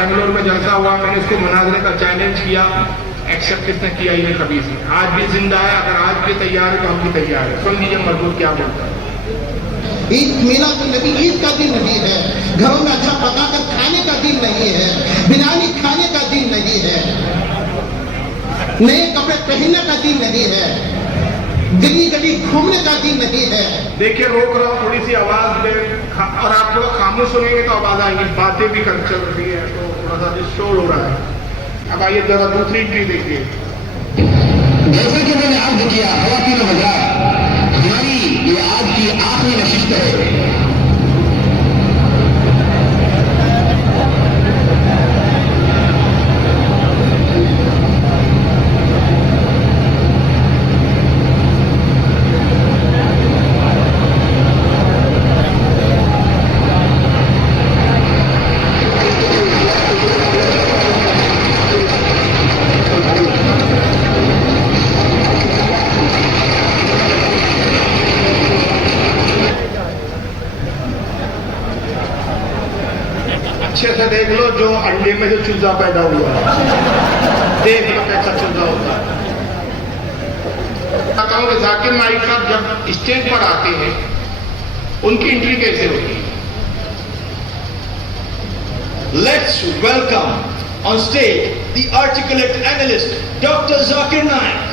بنگلور میں جلسہ ہوا, میں نے اس کو مناظرے کا چیلنج کیا, ایکسیپٹ اس نے کیا ہی نہیں کبھی سے. آج بھی زندہ ہے, اگر آج بھی تیار ہے تو ہم بھی تیار ہیں. سن لیجیے مضبوط کیا بولتا ہے. عید میلاد النبی عید کا دن نہیں ہے, گھروں میں اچھا پکا کر کھانے کا دن نہیں ہے, بریانی کھانے کا دن نہیں ہے, نئے کپڑے پہننے کا دن نہیں ہے, گلی گلی گھومنے کا دن نہیں ہے. دیکھیے روک رہا ہوں, تھوڑی سی آواز دے, اور آپ تھوڑا خاموش سنیں گے تو آواز آئیں گی, باتیں بھی کر چل رہی ہے تو تھوڑا سا شور ہو رہا ہے. اب آئیے ذرا دوسری انٹری دیکھیے. جیسے کہ میں نے عرض کیا, خواتین و حضرات, ہماری یہ آج کی آخری نشست ہے. اچھے سے دیکھ لو, جو انڈے میں جو چوزا پیدا ہوا ہے, دیکھ لو کیسا چوزا ہوتا ہے. کہتا ہوں کہ ذاکر نائک صاحب جب اسٹیج پر آتے ہیں ان کی انٹری کیسے ہوتی ہے. Let's welcome on stage the articulate analyst, Dr. Zakir Naik.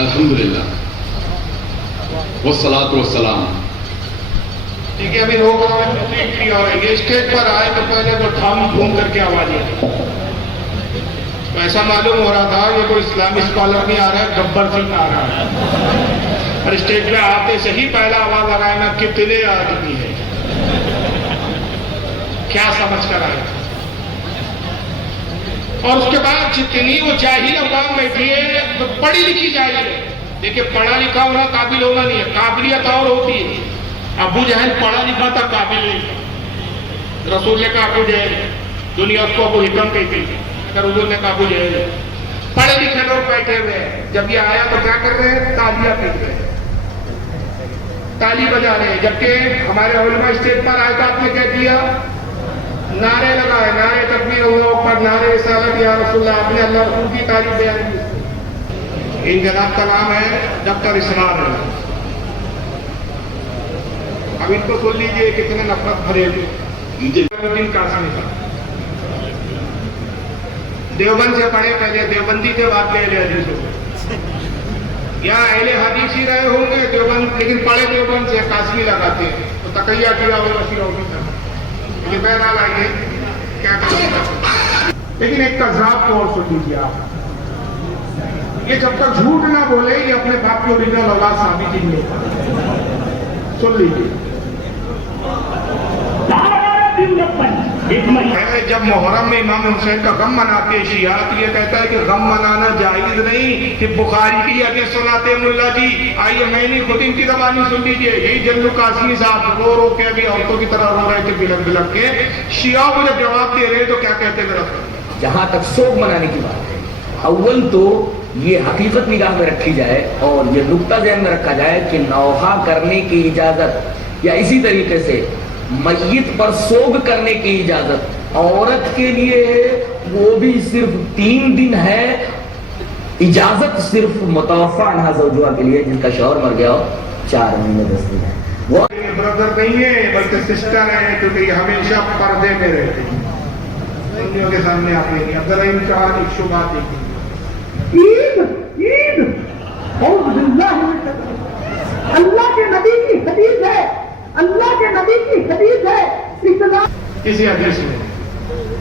الحمدللہ والصلاة والسلام. ٹھیک ہے, ابھی روک رہا ہوں. اور یہ اسٹیج پر آئے تو پہلے تو تھام گھوم کر کے آواز آئی. تو ایسا معلوم ہو رہا تھا یہ کوئی اسلامی اسکالر نہیں آ رہا ہے, گبر سنگھ آ رہا ہے. اور اسٹیج پہ آتے سے ہی پہلا آواز آ رہا ہے نا, کتنے آدمی ہے, کیا سمجھ کر آئے. اور اس کے بعد جتنی وہ جاہل عوام بیٹھی ہے, پڑھی لکھی جاہل ہے. دیکھیں پڑھا لکھا ہونا قابل ہونا نہیں ہے, قابلیت اور ہوتی ہے. ابو جہل پڑھا لکھا تھا, قابل نہیں تھا. رسول نے کہا ابو جہل, دنیا اس کو ابو حکم کہتی تھی, حضور نے کہا ابو جہل. پڑھے لکھے لوگ بیٹھے ہوئے ہیں, جب یہ آیا تو کیا کر رہے ہیں, تالیاں پیٹ رہے ہیں, تالی بجا رہے ہیں. جبکہ ہمارے علماء اسٹیج پر آئے تو آپ نے کیا کیا, نعرے لگائے, نعرے تکبیر اللہ اکبر, نعرے رسالت یا رسول اللہ. آپ نے اللہ رسول کی تعریف بیان کی. ان جناب کا نام ہے ڈاکٹر اسرار. اب ان کو سن لیجیے کتنے نفرت بھرے ہوئے. قاسمی صاحب دیوبند سے پڑھے, پہلے دیوبندی تھے, بعد میں اہل حدیث ہو گئے. یا اہل حدیث ہی رہے ہوں گے دیوبند, لیکن پڑھے دیوبند سے, قاسمی لگاتے ہیں تو تقیہ کیا ہو وسیع ہوگی. یہ بہرحال آئیے کیا کریں. لیکن ایک کذاب کو اور سن لیجیے آپ, یہ جب تک جھوٹ نہ بولے یہ اپنے باپ کی اوریجنل اولاد ثابت ہی نہیں ہوتا. سن لیجیے. جب محرم میں امام حسین کا غم مناتے شیعہ, یہ کہتا ہے کہ غم منانا جائز نہیں, کہ بخاری کی حدیث سناتے ملا جی. آئیے میں نے خود ان کی زبانی سن لیجیے. یہی جلو قاسمی صاحب رو رو کے ابھی عورتوں کی طرح رو رہے تھے, بلک بلک کے. شیعہ کو جب جواب دے رہے تو کیا کہتے میرا. جہاں تک سوگ منانے کی بات ہے, اول تو یہ حقیقت نگاہ میں رکھی جائے اور یہ نقطہ ذہن میں رکھا جائے کہ نوحہ کرنے کی اجازت یا اسی طریقے سے میت پر سوگ کرنے کی اجازت عورت کے لیے ہے, وہ بھی صرف 3 دن ہے. اجازت صرف متوفی عنہا زوجہ کے لیے جن کا شوہر مر گیا ہو 4 مہینے 10 دن ہے. وہ برادر نہیں ہے بلکہ سسٹر ہے, کیونکہ یہ ہمیشہ پردے میں رہتے ہیں, دنیا کے سامنے آتے ہیں. اب ذرا ان کا ایک شبہ دیکھیں. عید اللہ کے نبی کی حدیث ہے, اللہ کے نبی کی حدیث ہے. کسی حدیث میں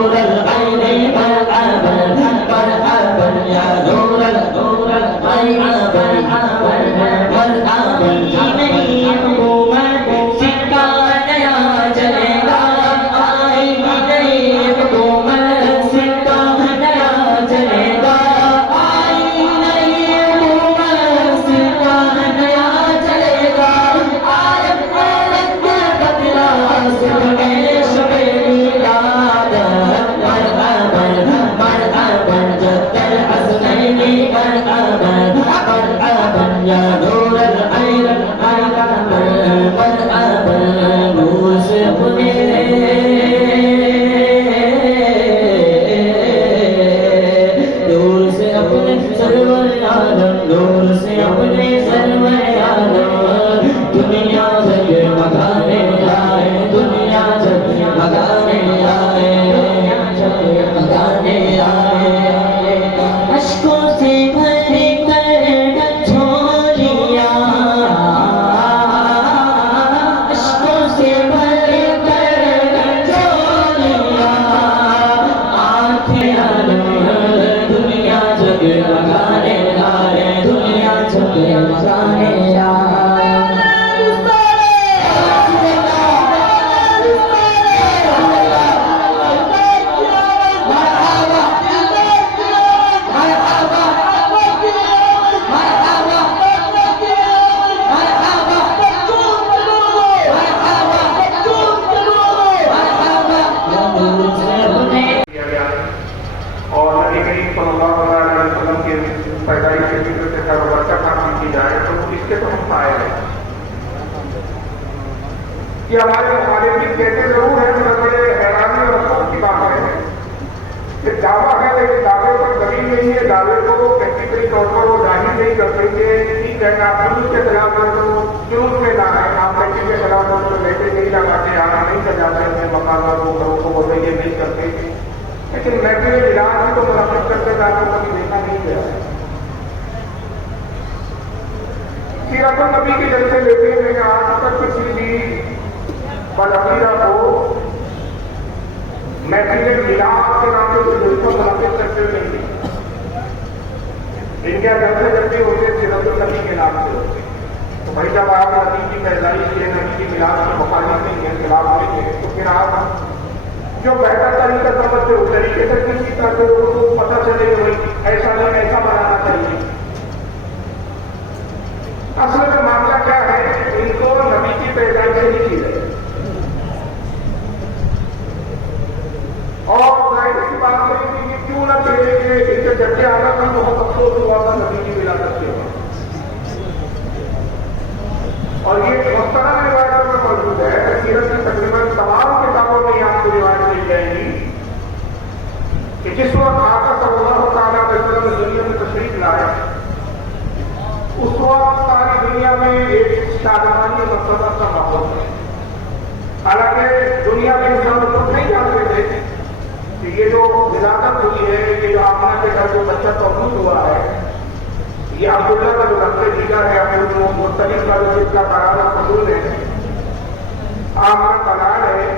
نور العين مرحبا مرحبا يا نور العين مرحبا مرحبا نہیں حکومت سکہ نیا چلے گا آئے گی نہیں حکومت سکہ نیا چلے گا آئے گی نہیں حکومت سکہ نیا چلے گا عالم عالم کا قبلہ سبحے شبے میلاد مرحبا مرحبا جد الحسنین مرحبا مرحبا یا نور العین مرحبا مرحبا نور سے اپنے نور سے اپنے سرور عالم نور سے اپنے سرور عالم دنیا جگمگانے آئے دنیا جگمگانے آئے جگمگانے آئے اشکوں سے بھر کر جھولیاں اشکوں سے بھر کر جھولیاں آنکھیں عالم دنیا جگمگانے آئے دنیا جگمگانے آئے کیا گیا اور نبی کریم صلی اللہ علیہ وسلم کے پیدائش کے فکر سے ہر برکت حاصل کی جائے تو اس کے تو ہم قائل ہیں یہ ہمارے مخالفین کہتے ضرور ہیں مگر بڑے حیرانی اور افسوس کی بات ہے کہ دعویٰ ہے لیکن دعوے پر دلیل نہیں ہے دعوے کو پریکٹیکلی طور پر وہ ظاہر نہیں کرتے کہ ٹھیک ہے آپ جلوس کے خلاف ہو تو جلوس میں نہ آئے آپ پیکنگ کے خلاف ہو تو ویسے نہیں لگاتے آنا نہیں سجاتے ہیں مقامات کو گھروں کو بولتے یہ نہیں کرتے لیکن محفل علاج بھی تو منعقد کرتے دعووں کبھی دیکھا نہیں گیا سیرت النبی کے جلسے لیتے ہیں کہ آج تک کسی بھی بدعقیدہ کو محفل ملاپ کے نام سے جلسوں منعقد کرتے ہوئے نہیں ان کے جلسے جلسے ہوتے سیرت النبی کے نام سے ہوتے تو بھائی جب آپ نبی کی پیدائش کے نبی کی ملاپ کی مخالف نہیں ہے خلاف نہیں ہے تو پھر آپ جو بہتر طریقہ سمجھتے ہو طریقے سے کسی طرح سے لوگوں کو پتہ چلے کہ بھائی ایسا نہیں ایسا بنانا چاہیے اصل میں معاملہ کیا ہے ان کو نبی کی پیدائش سے نہیں کی گئی اور ظاہر سی بات ہے کہ یہ کیوں نہ کہے کہ ان کے جب سے آنا تھا بہت افسوس ہوا تھا نبی کی ولادت کے بعد اور یہ مستند روایتوں میں موجود ہے سیرت کی تقریباً تمام کتابوں میں آپ کو روایت مل جائے گی کہ جس وقت آقا صلی اللہ تعالیٰ علیہ وسلم دنیا میں تشریف لائے اس وقت ساری دنیا میں ایک شادمانی مسلط کا ماحول ہے حالانکہ دنیا کے انسان لوگ نہیں جانتے تھے کہ یہ جو ولادت ہوئی ہے یہ جو آمنہ کے گھر جو بچہ تولد ہوا ہے یہ عبداللہ کا جو رقص جیگا ہے اپنے مختلف کا جو جس کا قرار قبول ہے آمنہ کا لال ہے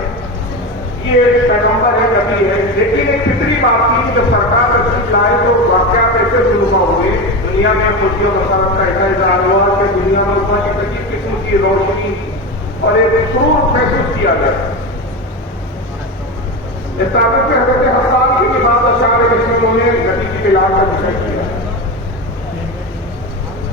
یہ ایک پیغمبر ہے نبی ہے لیکن ایک فطری بات تھی جب سرکار تشریف لائے تو واقعات ایسے شروع ہوئے دنیا میں خوشی و مسرت کا ایسا اظہار ہوا کہ دنیا میں اوپر ایک عجیب قسم کی روشنی اور ایک سرور محسوس کیا گیا اس تعلق سے حضرت حسان کی بات اشعار مسلموں نے نبی کی بلاد کا وشے کیا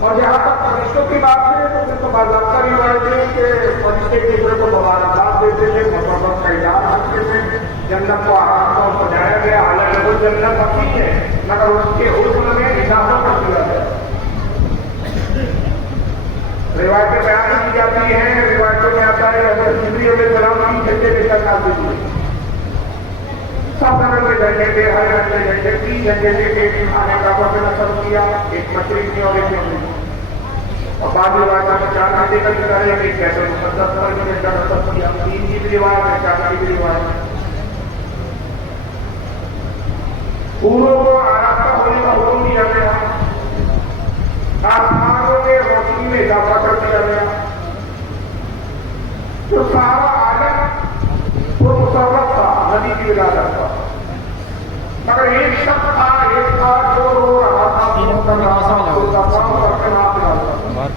اور جہاں تک فرشتوں کی بات ہے تو پھر تو باضابطہ روایت ہے کہ فرشتے ایک دوسرے کو مبارکباد دیتے تھے محبت کا اظہار کرتے تھے جنت کو آرام سے سجایا گیا حالانکہ وہ جنت اپنی ہے مگر اس کے حسن میں اضافہ کر دیا گیا روایتیں بیان کی جاتی ہیں روایتوں میں آتا ہے حضرت جبریل علیہ السلام کی جھنڈے کے ساتھ آتی تھی سب رنگ کے جھنڈے کے ہر رنگ کے جھنڈے 3 جھنڈے کے ایک کھانے کا وقت نصب کیا ایک مشرق میں اور ایک مغرب اور بعض روایتوں میں 4 جھنڈے کا ذکر ہے کہ کیسے مقدس پر جھنڈے کا نصب کیا 3 کی بھی روایت ہے 4 کی بھی روایت ہے پوروں کو آراستہ ہونے کا حکم دیا گیا آسمانوں میں روشنی میں اضافہ کر دیا گیا تو سارا عالم وہ مسرت تھا نبی کی ولادت کا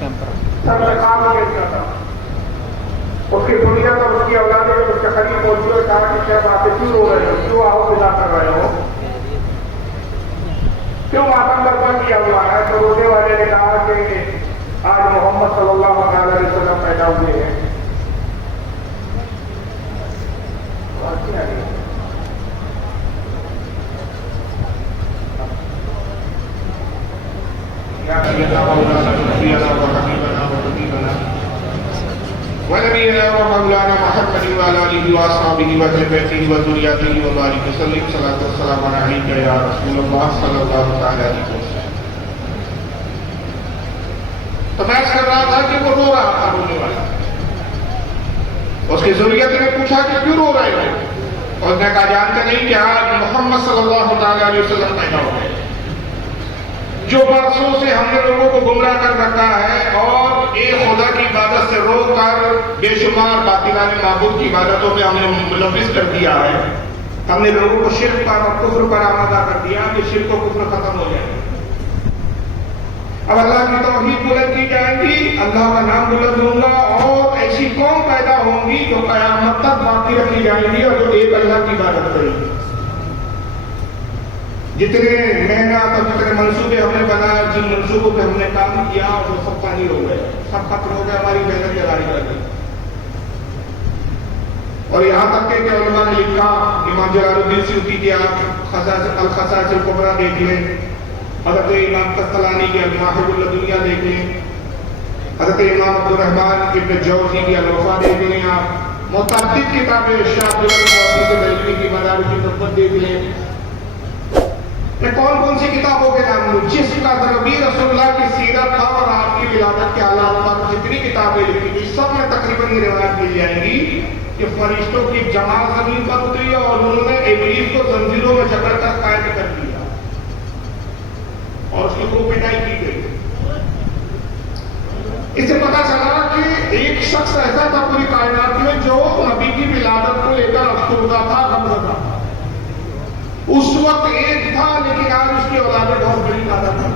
سرخاب ہو گیا تھا اس کی دنیا اور اس کی اولادیں جب اس کے قریب پہنچی اور کہا کہ شاید آپ کیوں رو رہے ہو، کیوں آؤ خدا کر رہے ہو، کیوں ماتم برپا کیا ہوا ہے؟ تو رونے والے نے کہا کہ آج محمد صلی اللہ علیہ وسلم پیدا ہوئے ہیں. ونبينا ومولانا محمد وعلى آله وأصحابه وأهل بيته وذريته وبارك وسلم صلاة والسلام عليك يا رسول الله صلى الله عليه وسلم. تو میں کر رہا تھا کہ وہ رو رہا تھا، رونے والا. اس کی ذریت نے پوچھا کہ کیوں رو رہے ہو؟ اور نے کہا جانتے نہیں کہ آج محمد صلی اللہ علیہ وسلم پیدا ہو گئے جو برسوں سے ہم نے لوگوں کو گمراہ کر رکھا ہے اور ایک خدا کی عبادت سے روک کر بے شمار باطلانہ معبود کی عبادتوں میں ہم نے ملوث کر دیا ہے. ہم نے لوگوں کو شرک پر اور کفر پر آمادہ کر دیا کہ شرک و کفر ختم ہو جائے. اب اللہ کی توحید بلند کی جائے گی، اللہ کا نام بلند ہوگا اور ایسی قوم پیدا ہوں گی جو قیامت تک باقی رکھی جائیں گی اور جو ایک اللہ کی عبادت کریں گی. جتنے محنت اور جتنے منصوبے ہم نے بنائے، جن منصوبوں پہ ہم نے کام کیا وہ سب پانی ہو گئے، سب ختم ہو گئے، ہماری محنت جاری کر دی. اور یہاں تک کہ علماء نے لکھا، امام جلال الدین سیوطی کی آپ الخصائص الکبریٰ دیکھ لیں، حضرت امام قسطلانی کی المواہب اللدنیہ دیکھ لیں، حضرت امام عبدالرحمن ابن جوزی کی الوفا دیکھ لیں، آپ متعدد کتابیں شاہ عبداللہ کی مدارج النبوت دیکھ لیں. میں کون سی کتابوں کے نام لوں جس کا نبی رسول اللہ کی سیرت پر اور آپ کی ولادت کے حالات پر جتنی کتابیں لکھی گئی سب میں تقریباً یہ روایت مل جائے گی کہ فرشتوں کی جماعت زمین پر اتری اور انہوں نے ابلیس کو زنجیروں میں جکڑ کر قید کر دیا اور اس کی خوب پٹائی کی گئی. اس سے پتا چلا کہ ایک شخص ایسا تھا پوری کائنات میں جو نبی کی ولادت کو لے کر افسردہ تھا، غمزدہ تھا. اس وقت ایک تھا لیکن آج اس کی اولادیں بہت بڑی تعداد میں،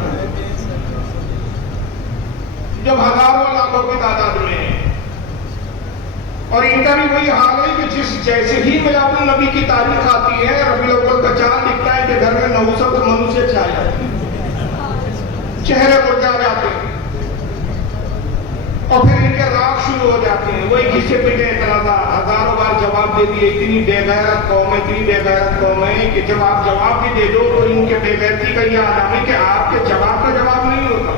جب ہزاروں لاکھوں کی تعداد میں ہے. اور ان کا بھی وہی حال ہے کہ جس جیسے ہی میلاد النبی کی تاریخ آتی ہے، ربیع الاول کا چاند دکھتا ہے کہ گھر میں نحوست اور منوسیت چھا جاتی ہے، چہرے مرجھا جاتے ہیں اور پھر ان کے راگ شروع ہو جاتے ہیں. وہی کسے پہ اعتراضات ہزاروں بار جواب دے دیے. اتنی بے غیرت قوم ہے، اتنی بے غیرت قوم ہے کہ جب آپ جواب بھی دے دو تو ان کے بے غیرتی کا یہ عالم ہے کہ آپ کے جواب کا جواب نہیں ہوتا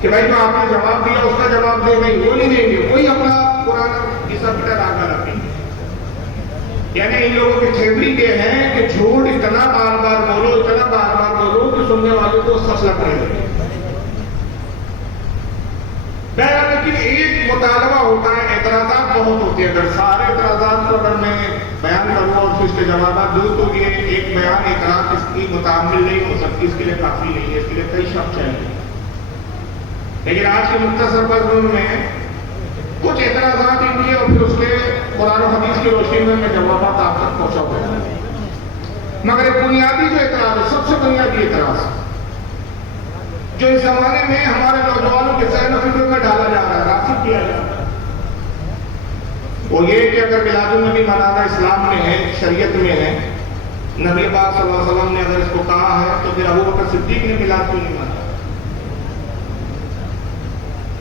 کہ بھائی جو آپ نے جواب دیا اس کا جواب دے نہیں، وہ نہیں دیں گے، وہی اپنا پرانا جسا پٹا راگا رکھیں گے. یعنی ان لوگوں کی تھیوری یہ ہے کہ جھوٹ اتنا بار بار بولو، اتنا بار بار بولو کہ سننے والوں کو سچ لگنے لگے. لیکن ایک مطالبہ ہوتا ہے، اعتراضات بہت ہوتے ہیں. اگر سارے اعتراضات کو اگر میں بیان کروں اور پھر اس کے جوابات دوں تو یہ ایک بیان اعتراض اس کی متعامل نہیں ہو سکتی، اس کے لیے کافی نہیں ہے، اس کے لیے کئی شخص چاہیے. لیکن آج کے مختصر مضمون میں کچھ اعتراضات ان کی اور پھر اس کے قرآن و حدیث کی روشنی میں جوابات آپ تک پہنچا ہوں. مگر ایک بنیادی جو اعتراض ہے، سب سے بنیادی اعتراض جو اس زمانے میں ہمارے نوجوانوں کے ذہن و فکر میں ڈالا جا رہا ہے، راسخ کیا جا رہا ہے، وہ یہ کہ اگر میلاد النبی منانا اسلام میں ہے، شریعت میں ہے، نبی پاک صلی اللہ علیہ وسلم نے اگر اس کو کہا ہے تو پھر ابو بکر صدیق نے میلاد کیوں نہیں منایا؟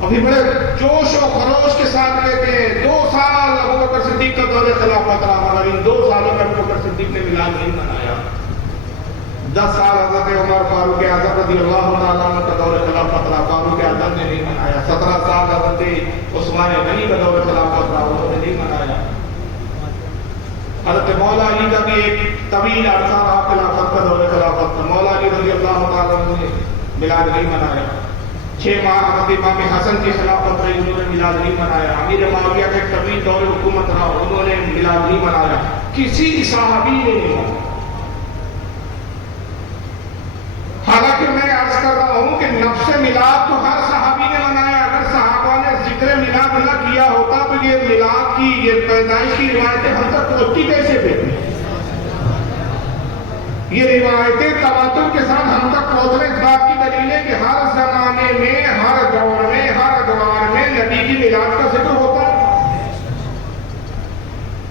ابھی بڑے جوش و خروش کے ساتھ کہتے ہیں 2 سال ابو بکر صدیق کا دور خلافت رہا مگر ان 2 سالوں میں ابو بکر صدیق نے میلاد نہیں منایا. 10 سال حضرت عمر فاروق اعظم رضی اللہ تعالیٰ عنہ کا دور خلافت رہا، فاروق اعظم نے نہیں منایا. 17 سال حضرت عثمان غنی کا دور خلافت رہا، انہوں نے نہیں منایا. حضرت مولا علی کا بھی ایک طویل عرصہ رہا خلافت کا دور خلافت تھا، مولا علی رضی اللہ تعالیٰ عنہ نے میلاد نہیں منایا. 6 ماہ حضرت امام حسن کی خلافت رہی، انہوں نے میلاد نہیں منایا. امیر معاویہ کا ایک طویل دور حکومت رہا، انہوں نے میلاد نہیں منایا. کسی صحابی نے نہیں منایا. حالانکہ میں عرض کر رہا ہوں کہ نفس میلاد تو ہر صحابی نے منایا. اگر صحابہ نے ذکر میلاد نہ کیا ہوتا تو یہ میلاد کی، یہ پیدائش کی روایتیں ہم تک پہنچتی کیسے تھے؟ یہ روایتیں تواتر کے ساتھ ہم تک پہنچنے اس بات کی دلیل ہے کہ ہر زمانے میں، ہر دور میں، ہر ادوار میں نبی کی میلاد کا ذکر ہوتا ہے.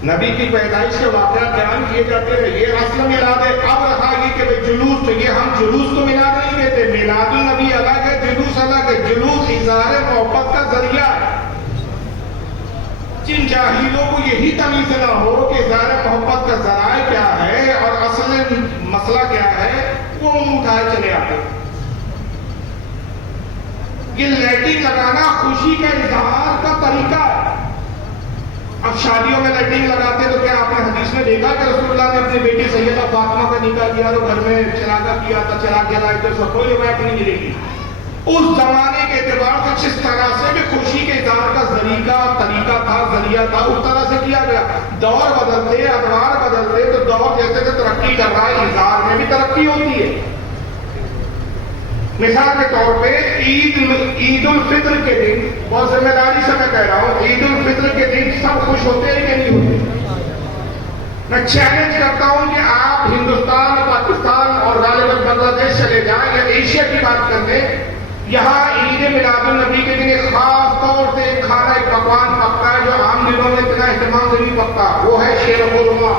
نبی کی پیدائش کے واقعات بیان کیے جاتے ہیں. یہ اصل میلاد ہے. اب رہا یہ کہ بھئی جلوس، تو یہ ہم جلوس کو میلاد نہیں کہتے. میلاد النبی الگ ہے، جلوس الگ ہے. جلوس اظہار محبت کا ذریعہ ہے. جن جاہلوں کو یہی تمیز نہ ہو کہ اظہار محبت کا ذرائع کیا ہے اور اصل مسئلہ کیا ہے، وہ اٹھائے چلے آتے. یہ لائٹنگ لگانا خوشی کا اظہار کا طریقہ ہے. اب شادیوں میں لائٹنگ لگاتے تو کیا آپ نے حدیث میں دیکھا کہ رسول اللہ نے اپنی بیٹی سیدہ فاطمہ کا نکاح کیا تو گھر میں چراغا کیا تھا، چراغ جلائے تو سب کوئی روایت نہیں ملے گی. اس زمانے کے اعتبار سے جس طرح سے بھی خوشی کے اظہار کا طریقہ تھا، ذریعہ تھا، اس طرح سے کیا گیا. دور بدلتے، ادوار بدلتے تو دور جیسے سے ترقی کر رہا ہے، اظہار میں بھی ترقی ہوتی ہے. مثال کے طور پہ عید الفطر کے دن، بہت ذمہ داری سے میں کہہ رہا ہوں، عید الفطر کے دن سب خوش ہوتے ہیں کہ نہیں ہوتے؟ میں چیلنج کرتا ہوں کہ آپ ہندوستان، پاکستان اور غالباً بنگلہ دیش چلے جائیں یا ایشیا کی بات کر لیں، یہاں عید میلاد النبی کے دن ایک خاص طور سے ایک کھانا، ایک پکوان پکتا ہے جو عام دنوں میں اتنا اہتمام سے نہیں پکتا. وہ ہے شیر خورما.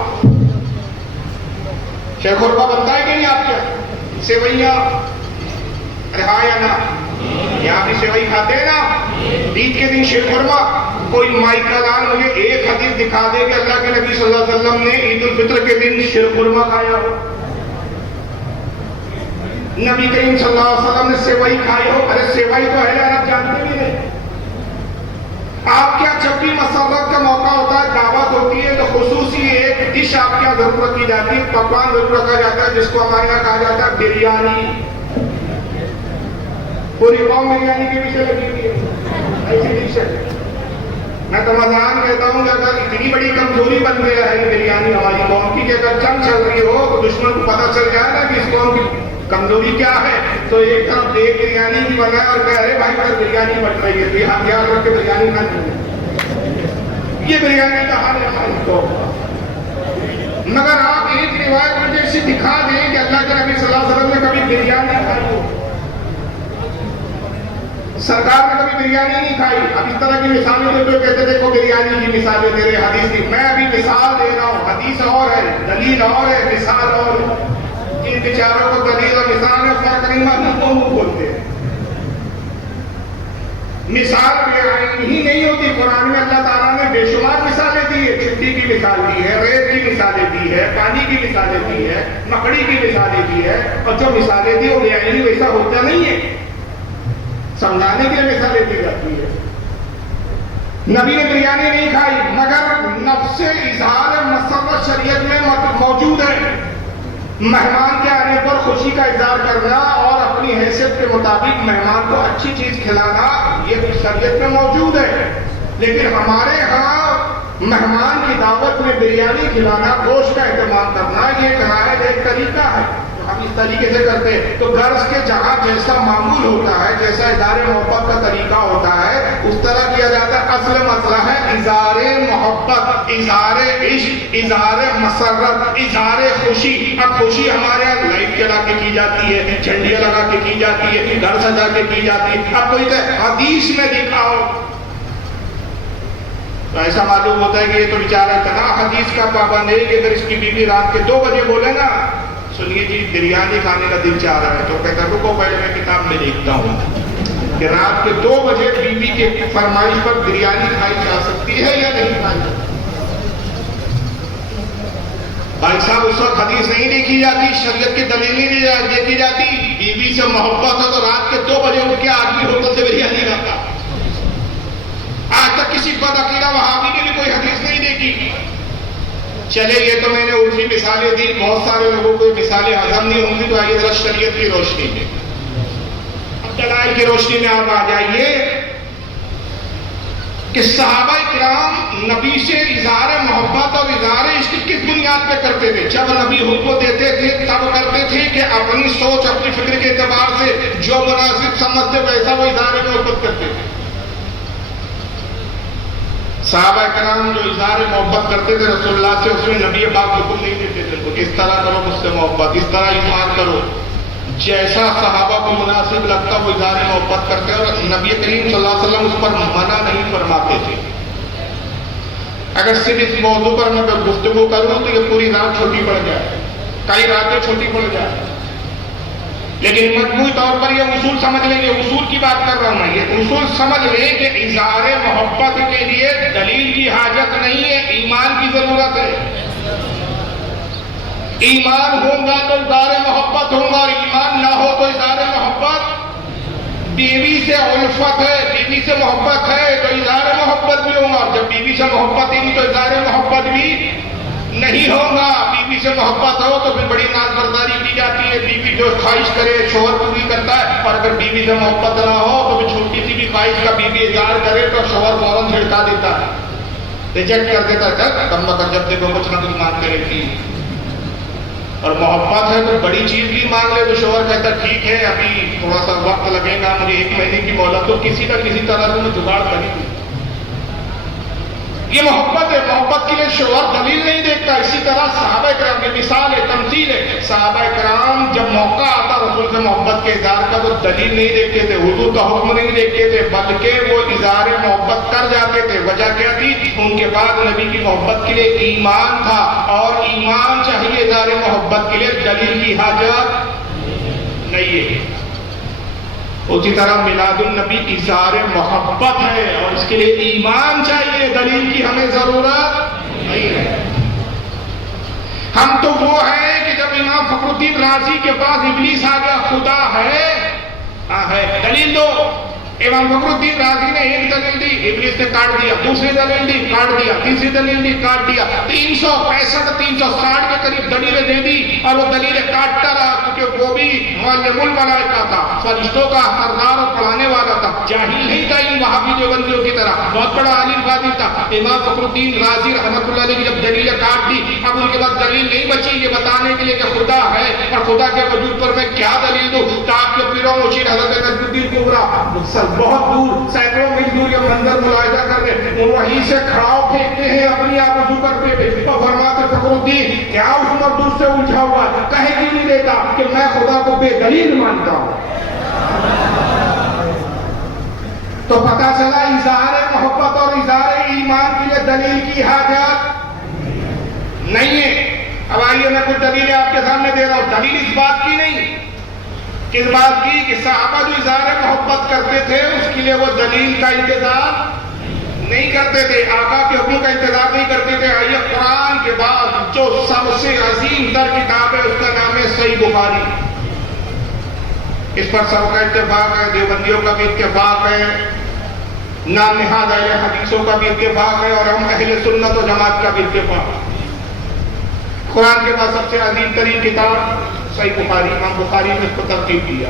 شیر خورما بنتا ہے کہ نہیں آپ کے؟ سیوئیاں رہا یا نہ؟ یہاں بھی سیوئی کھاتے ہیں نا. عید کے دن شیر خورما. کوئی مائکا لال مجھے ایک حدیث دکھا دے کہ اللہ کے نبی صلی اللہ علیہ وسلم نے عید الفطر کے دن شیر خورما کھایا ہو. نبی کریم صلی اللہ علیہ وسلم نے سیوئی کھائی ہو. ارے سیوئی تو اہل عرب جانتے بھی نہیں. آپ کیا جب بھی مسرت کا موقع ہوتا ہے، دعوت ہوتی ہے، تو خصوصی ایک ڈش آپ کیا ضرور رکھی جاتی ہے، پکوان ضرور رکھا جاتا ہے جس کو ہمارے یہاں کہا جاتا ہے بریانی. پوری قوم بریانی کے پیچھے لگی ہوئی ہے. ایسی ڈش ہے. میں تو مذاق کہتا ہوں کہ اگر اتنی بڑی کمزوری بن گیا ہے بریانی ہماری قوم کی کہ اگر جنگ چل رہی ہو تو دشمن کو پتہ چل جائے نا کہ اس قوم کی کمزوری کیا ہے، تو ایک طرف ایک بریانی بھی بنائے اور کہہ رہے بھائی پر بریانی بٹ رہی ہے، ہم خیال رکھ کے بریانی نہ کریں. یہ بریانی کا حال ہے ہماری قوم کا. مگر آپ ایک روایت مجھے ایسی دکھا دیں کہ اللہ کے نبی صلی اللہ علیہ وسلم نے کبھی بریانی کھائی ہو. سرکار نے کبھی بریانی نہیں کھائی. اب اس طرح کی مثالیں دیتے ہوئے کہتے دیکھو بریانی کی مثالیں دے رہے، حدیث کی. میں ابھی مثال دے رہا ہوں، حدیث اور ہے، دلیل اور ہے، مثال اور ہے. جن بیچاروں کو دلیل اور مثال میں فرق نہیں معلوم وہ منہ بولتے ہیں. مثال بے ہی نہیں ہوتی. قرآن میں اللہ تعالیٰ نے بے شمار مثالیں دی ہے. چھٹی کی مثال دی ہے، ریت کی مثالیں دی ہے، پانی کی مثالیں دی ہے، مکڑی کی مثالیں دی ہے. اور جو مثالیں دی وہ بے ویسا ہوتا نہیں ہے، سمجھانے کے لیے مثالیں دی جاتی ہے. نبی نے بریانی نہیں کھائی، مگر نفس اظہار مسرت شریعت میں موجود ہے. مہمان کے آنے پر خوشی کا اظہار کرنا اور اپنی حیثیت کے مطابق مہمان کو اچھی چیز کھلانا یہ شریعت میں موجود ہے. لیکن ہمارے ہاں مہمان کی دعوت میں بریانی کھلانا، گوشت کا اہتمام کرنا، یہ قواعد ایک طریقہ ہے. ہم اس طریقے سے کرتے ہیں. تو غرض کے جہاں جیسا معمول ہوتا ہے، جیسا اظہار محبت کا طریقہ ہوتا ہے، اس طرح کیا جاتا ہے. اصل مسئلہ ہے اظہار محبت، اظہار عشق، اظہار مسرت، اظہار خوشی. اب خوشی ہمارے یہاں لائٹ جلا کے کی جاتی ہے، جھنڈیاں لگا کے کی جاتی ہے، گھر سجا کے کی جاتی ہے. اب کوئی حدیث میں دکھاؤ تو ایسا معلوم ہوتا ہے کہ یہ تو بیچارہ اتنا حدیث کا پابند ہے کہ اگر اس کی بیوی رات کے 2 بجے بولے نا سنیے جی بریانی کھانے کا دل چاہ رہا ہے، تو کہتا رکو پہلے میں کتاب میں دیکھتا ہوں کہ رات کے 2 بجے بیوی کے فرمائش پر بریانی کھائی جا سکتی ہے یا نہیں کھائی جا سکتی. بھائی صاحب اس وقت حدیث نہیں دیکھی جاتی، شریعت کی دلیل نہیں دیکھی جاتی. بیوی سے محبت ہو تو رات کے 2 بجے اٹھ کے آدمی ہوٹل سے بریانی کھاتا. آج تک کسی بدعقیدہ وہابی نے بھی کوئی حدیث نہیں دیکھی. چلے یہ تو میں نے الٹی مثالیں دی، بہت سارے لوگوں کو مثالیں ہضم نہیں ہوں گی، تو آئیے ذرا شریعت کی روشنی میں، اب دلائل کی روشنی میں آپ آ جائیے کہ صحابہ کرام نبی سے اظہار محبت اور اظہار عشق کس بنیاد پہ کرتے تھے؟ جب نبی حکم دیتے تھے تب کرتے تھے کہ اپنی سوچ اپنی فکر کے اعتبار سے جو مناسب سمجھتے ویسا وہ اظہار محبت کرتے تھے؟ صحابہ کرام جو اظہار محبت کرتے تھے رسول اللہ سے، اس میں نبی پاک حکم نہیں دیتے تھے کہ اس طرح کرو مجھ سے محبت، اس طرح اظہار کرو، جیسا صحابہ کو مناسب لگتا وہ اظہار محبت کرتے، اور نبی کریم صلی اللہ علیہ وسلم اس پر منع نہیں فرماتے تھے۔ اگر صرف اس موضوع پر میں گفتگو کروں تو یہ پوری رات چھوٹی پڑ جائے، کئی راتیں چھوٹی پڑ جائے، لیکن مجموعی طور پر یہ اصول سمجھ لیں، یہ اصول کی بات کر رہا ہوں میں، یہ اصول سمجھ لیں کہ اظہار محبت کے لیے دلیل کی حاجت نہیں ہے، ایمان کی ضرورت ہے۔ ایمان ہوگا تو اظہار محبت ہوگا، اور ایمان نہ ہو تو اظہار محبت۔ بیوی سے الفت ہے، بیوی سے محبت ہے تو اظہار محبت بھی ہوگا، اور جب بیوی سے محبت ہی نہیں تو اظہار محبت بھی نہیں ہوگا۔ بیوی سے محبت ہو تو پھر بڑی ناز برداری کی جاتی ہے، بیوی جو خواہش کرے شوہر پوری کرتا ہے، اور اگر بیوی سے محبت نہ ہو تو پھر چھوٹی سی بھی خواہش کا بیوی اظہار کرے تو شوہر فوراً جھڑکا دیتا ہے، ریجیکٹ کر دیتا ہے، کم نہ کم جب دیکھو کچھ نہ کچھ مانگ کرے گی۔ اور محبت ہے تو بڑی چیز بھی مانگ لے تو شوہر کہتا ہے ٹھیک ہے ابھی تھوڑا سا وقت لگے گا، مجھے 1 مہینے کی مہلت، تو کسی نہ کسی طرح سے میں جگاڑ کریں گی۔ یہ محبت ہے، محبت کے لیے شوہر دلیل نہیں دیکھتا۔ اسی طرح صحابہ کرام کی مثال ہے، تمثیل ہے، صحابہ کرام جب موقع آتا رسول سے محبت کے اظہار کا وہ دلیل نہیں دیکھتے تھے، حضور کا حکم نہیں دیکھتے تھے، بلکہ وہ اظہار محبت کر جاتے تھے۔ وجہ کیا تھی؟ ان کے بعد نبی کی محبت کے لیے ایمان تھا، اور ایمان چاہیے اظہار محبت کے لیے، دلیل کی حاجت نہیں ہے۔ اسی طرح میلاد النبی اظہار محبت ہے، اور اس کے لیے ایمان چاہیے، دلیل کی ہمیں ضرورت نہیں ہے۔ ہم تو وہ ہیں کہ جب امام فخر الدین رازی کے پاس ابلیس آ گیا خدا ہے دلیل دو، امام فخر الدین رازی نے ایک دلیل دی، ابلیس نے کاٹ دیا، دوسری دلیل دی کاٹ دیا، تیسری دلیل دی کاٹ دیا، 365 360 کے قریب دلیلیں دے دی، اور وہ دلیلیں کاٹتا رہا، کیونکہ وہ بھی معلم الملائکہ تھا، فرشتوں کا سردار اور پڑھانے والا تھا، جاہل نہیں تھا ان وہابی دیوبندیوں کی طرح، بہت بڑا عالم فاضل تھا۔ امام فخر الدین رازی رحمۃ اللہ علیہ کی جب دلیلیں کاٹ دی، اب ان کے بعد دلیل نہیں بچی یہ بتانے کے لیے کہ خدا ہے، اور خدا کے وجود پر میں کیا دلیل دوں؟ آپ کے پیروں مشیر حضرت نجم الدین کبریٰ بہت دور سینکڑوں میل دور یہ منظر ملاحظہ کر رہے، وہ وہیں سے کھڑاؤ پھینکتے ہیں اپنی آپ وضو کرتے ہوئے، اور فرماتے فخر الدین کیا اس مردود سے الجھا ہوا ہے، کہے کیوں نہیں دیتا کہ میں خدا کو بے دلیل مانتا ہوں۔ تو پتہ چلا اظہار محبت اور اظہار ایمان کے لیے دلیل کی حاجت نہیں ہے۔ اب آئیے میں کچھ دلیلیں آپ کے سامنے دے رہا ہوں۔ دلیل اس بات کی نہیں، کس بات کی؟ کہ صحابہ جو اظہار محبت کرتے تھے اس کے لیے وہ دلیل کا انتظار نہیں کرتے تھے، آقا کے حکم کا انتظار نہیں کرتے تھے۔ آئیے قرآن کے بعد جو سب سے عظیم تر کتاب ہے اس کا نام ہے صحیح بخاری، اس پر سب کا اتفاق ہے، دیوبندیوں کا بھی اتفاق ہے، نام نہاد اہل حدیثوں کا بھی اتفاق ہے، اور ہم اہل سنت و جماعت کا بھی اتفاق ہے۔ قرآن کے بعد سب سے عظیم ترین کتاب صحیح بخاری، امام بخاری نے اس کو ترتیب دیا۔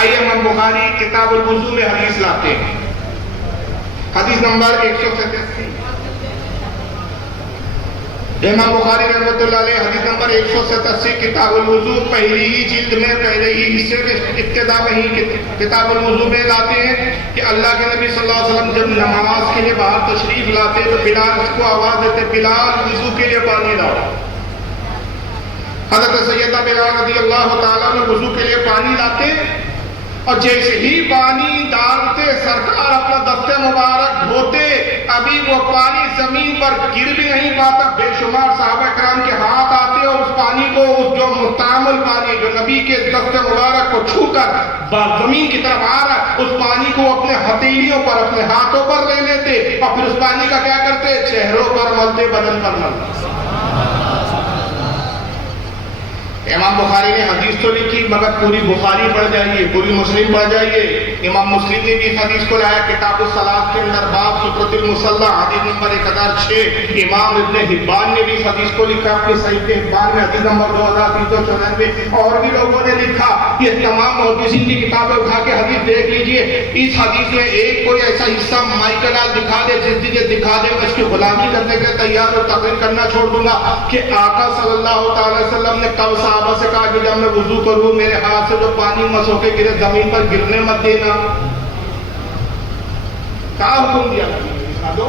آئیے امام بخاری کتاب الوضو میں حدیث لاتے ہیں، حدیث نمبر 187، امام بخاری رحمۃ اللہ علیہ حدیث نمبر 187 کتاب الوضو پہلی ہی جلد میں پہلے ہی حصے میں ابتدا میں ہی کتاب الوضو میں لاتے ہیں کہ اللہ کے نبی صلی اللہ علیہ وسلم جب نماز کے لیے باہر تشریف لاتے تو بلال اس کو آواز دیتے، بلال وضو کے لیے پانی لاؤ۔ حضرت سیدہ بلال رضی اللہ تعالیٰ نے وضو کے لیے پانی لاتے، اور جیسے ہی پانی ڈالتے سرکار اپنا دست مبارک دھوتے، ابھی وہ پانی زمین پر گر بھی نہیں پاتا، بے شمار صحابہ کرام کے ہاتھ آتے اور اس پانی کو، اس جو مستعمل پانی جو نبی کے دست مبارک کو چھو کر زمین کی طرف آ رہا ہے، اس پانی کو اپنے ہتھیلیوں پر اپنے ہاتھوں پر لے لیتے، اور پھر اس پانی کا کیا کرتے؟ چہروں پر ملتے، بدن پر ملتے۔ امام بخاری نے حدیث تو لکھی مگر پوری بخاری پڑھ جائیے، پوری مسلم پڑھ جائیے۔ امام مسلم نے بھی اس حدیث کو لایا کتاب الصلاۃ کے اندر، باب سترۃ المصلی حدیث نمبر 1006۔ امام ابن حبان نے بھی اس حدیث کو لکھا اپنی صحیح کے حبان میں حدیث نمبر 2394، اور بھی لوگوں نے لکھا۔ یہ تمام محدثین کی کتابیں اٹھا کے حدیث دیکھ لیجئے، اس حدیث میں ایک کوئی ایسا حصہ مائیکل آج دکھا دے، جس دن یہ دکھا دے میں اس کی غلامی کرنے کے تیار اور تقریر کرنا چھوڑ دوں گا کہ آقا صلی اللہ تعالی وسلم نے کب صحابہ سے کہا کہ جب میں وضو کروں میرے ہاتھ سے جو پانی مسو کے گرے زمین پر گرنے مت دینا؟ کہا حکم دیا؟ دکھا دو۔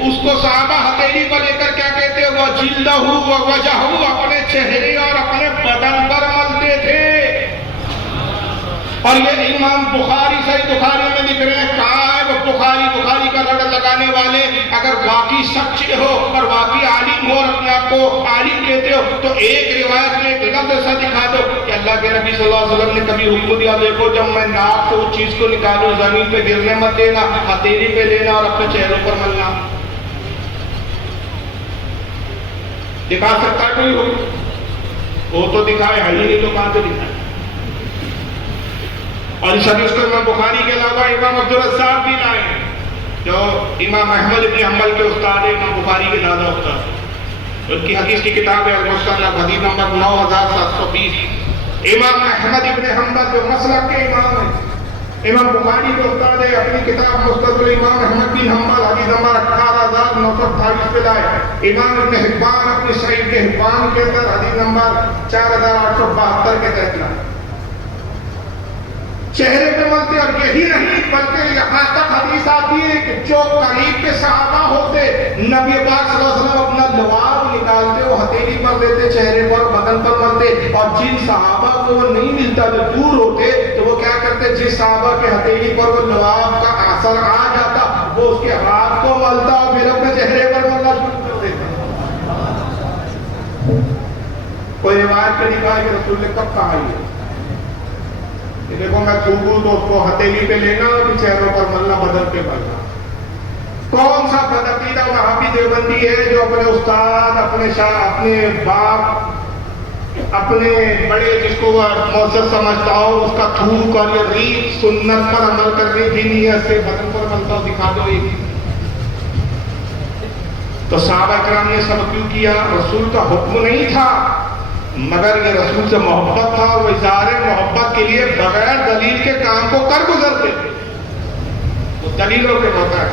اس کو صحابہ ہتھیلی پر لے کر کیا کہتے وہ جلدہو و وجہو اپنے چہرے اور اپنے بدن پر ملتے تھے. اور یہ امام بخاری صحیح بخاری میں لکھ رہے ہیں کہا ہے وہ بخاری کا رڑ لگانے والے اگر واقعی سچے ہو اور واقعی عالم ہو اور اپنے آپ کو عالم کہتے ہو تو ایک روایت میں ایک لفظ ایسا دکھا دو کہ اللہ کے نبی صلی اللہ علیہ وسلم نے کبھی حکم دیا دیکھو جب میں ناک سے اس چیز کو نکالوں زمین پہ گرنے مت دینا, ہتھیلی پہ لینا اور اپنے چہروں پر ملنا. دکھا سکتا ہے کوئی حکم؟ وہ تو دکھائے ہے ہی نہیں تو کہاں سے دکھائے. اور اس حدیث کو امام بخاری کے علاوہ امام عبدالرزاق بھی لائے ہیں جو امام احمد ابن حنبل کے استاد ہیں, امام بخاری کے دادا استاد. ان کی حدیث کی کتاب ہے المصنف حدیث نمبر 9720. امام احمد ابن حنبل جو مسلک کے امام ہیں, امام بخاری کے استاد ہیں, اپنی کتاب مستدرک الامام احمد بن حنبل حدیث نمبر 18928 پہ لائے. امام ابن حبان اپنی صحیح ابن حبان کے اندر حدیث نمبر 4872 کے تحت لائے. چہرے پہ ملتے. اور یہی نہیں بلکہ یہاں تک حدیث آتی ہے کہ جو قریب کے صحابہ ہوتے نبی پاک صلی اللہ علیہ وسلم اپنا لعاب نکالتے وہ ہتھیلی پر دیتے, چہرے پر بدن پر ملتے. اور جن صحابہ کو وہ نہیں ملتا جو دور ہوتے تو وہ کیا کرتے, جس صحابہ کے ہتھیلی پر وہ لعاب کا اثر آ جاتا وہ اس کے ہاتھ کو ملتا اور پھر اپنے چہرے پر ملنا شروع کر دیتا. کوئی روایت پہ لکھا ہے کہ رسول نے کب کہا یہ دیکھو میں تھوکوں تو اس کو ہتھیلی پہ لینا اور چہروں پر ملنا, بدن پہ ملنا. کون سا بدعقیدہ وہابی دیوبندی ہے جو اپنے استاد, اپنے شاہ, اپنے باپ, اپنے بڑے جس کو وہ معزز سمجھتا ہو اس کا تھوک اور یہ ریت سنت پر عمل کرنے کی نیت سے بدن پر ملتا ہو دکھا دو ایک. تو صحابہ کرام نے سب کیوں کیا؟ رسول کا حکم نہیں تھا مگر یہ رسول سے محبت تھا اور وہ اظہار محبت کے لیے بغیر دلیل کے کام کو کر گزرتے تھے. وہ دلیلوں کے ہوتا ہے.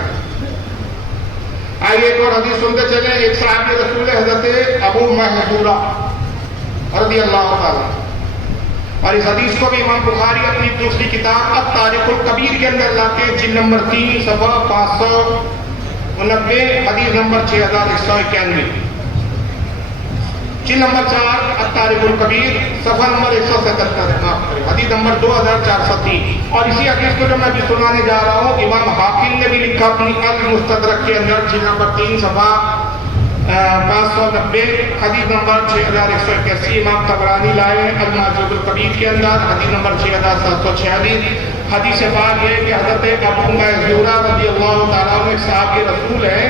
آئیے ایک اور حدیث سنتے چلیں. ایک صحابی رسول حضرت ابو محذورہ رضی اللہ تعالیٰ, اور اس حدیث کو بھی امام بخاری اپنی دوسری کتاب التاریخ الکبیر کے اندر لاتے ہیں, جلد نمبر 3 صفحہ 590, حدیث نمبر 6191. جلد نمبر 4 التاریخ الکبیر صفحہ نمبر 177, حدیث نمبر 2403. اور اسی حدیث کو جو میں بھی سنانے جا رہا ہوں امام حاکم نے بھی لکھا اپنی المستدرک کے اندر, جلد نمبر 3 صفحہ 590, حدیث نمبر 6181. امام طبرانی لائے ہیں المعجم الکبیر کے اندر حدیث نمبر 6746. حدیث پاک یہ کہ حضرت ابو محذورہ رضی اللہ تعالیٰ عنہ ایک صاحب کے رسول ہیں,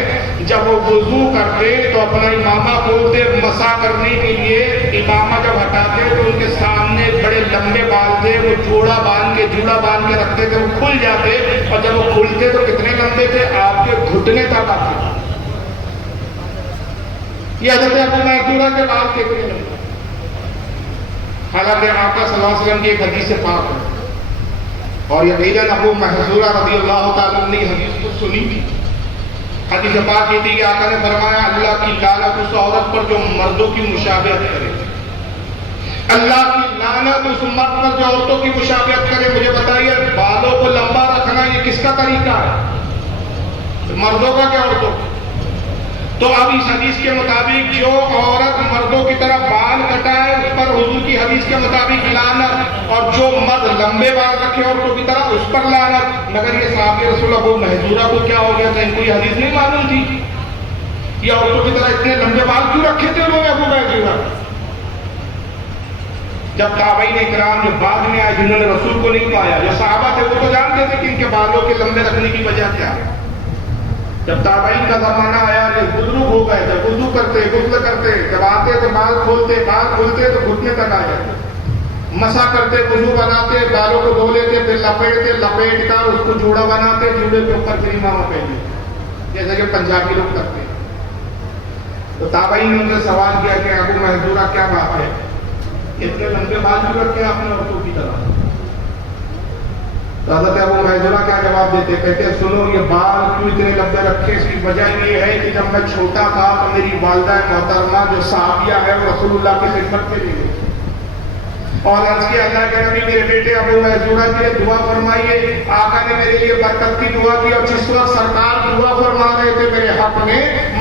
جب وہ وضو کرتے تو اپنا امامہ کھولتے مسح کرنے کے لیے. امامہ جب ہٹاتے تو ان کے سامنے بڑے لمبے بال تھے, وہ جوڑا باندھ کے رکھتے تھے, وہ کھل جاتے, اور جب وہ کھلتے تو کتنے لمبے تھے, آپ کے گھٹنے تک آتے. یہ حضرت ابو محذورہ کے بال کتنے لمبے, حالانکہ آقا صلی اللہ علیہ وسلم کی ایک حدیث پاک ہے. اور یہ بھیجن ابو محذورہ رضی اللہ تعالیٰ عنہ نے حدیث کو سنی تھی. حدیث پاک یہ تھی کہ آقا نے فرمایا اللہ کی لعنت اس عورت پر جو مردوں کی مشابہت کرے, اللہ کی لعنت اس مرد پر جو عورتوں کی مشابہت کرے. مجھے بتائیے بالوں کو لمبا رکھنا یہ کس کا طریقہ ہے, مردوں کا کہ عورتوں کا؟ تو اب اس حدیث کے مطابق جو عورت مردوں کی طرح بال کٹائے اس پر حضور کی حدیث کے مطابق لعنت, اور جو مرد لمبے بال رکھے عورتوں کی طرح اس پر لعنت. مگر یہ صحابی رسول ابو محذورہ کو کیا ہو گیا تھا, ان کو یہ حدیث نہیں معلوم تھی. یہ عورتوں کی طرح اتنے لمبے بال کیوں رکھے تھے انہوں نے ابو محذورہ؟ جب تابعین اکرام جو بعد میں آئے جنہوں نے رسول کو نہیں پایا, جو صحابہ تھے وہ تو جانتے تھے کہ ان کے بالوں کے لمبے رکھنے کی وجہ کیا ہے. جب تابعین کا زمانہ آیا کہ بزرگ ہو گئے, جب وضو کرتے غسل کرتے, جب آتے تو بال کھولتے تو گھٹنے تک آ جاتے, مسح کرتے, وضو بناتے, بالوں کو دھو لیتے, پھر لپیٹ کر اس کو جوڑا بناتے, جوڑے کے اوپر پھر امامہ پہنتے, جیسے کہ پنجابی لوگ کرتے ہیں. تو تابعین نے ان سے سوال کیا کہ ابو محذورہ کیا بات ہے, اتنے لمبے بال کیوں رکھے آپ نے عورتوں کی طرح؟ تو حضرت ابو محذورہ کیا جواب دیتے, کہتے سنو یہ بال کیوں اتنے لمبے رکھے, اس کی وجہ یہ ہے کہ جب میں چھوٹا تھا تو میری والدہ محترمہ جو صحابیہ ہے وہ رسول اللہ کی خدمت میں لے گئی اور عرض کیا اللہ کے نبی میرے بیٹے ابو محذورہ کے لیے دعا فرمائیے. آقا نے میرے لیے برکت کی دعا کی, اور جس وقت سرکار دعا فرما رہے تھے میرے حق میں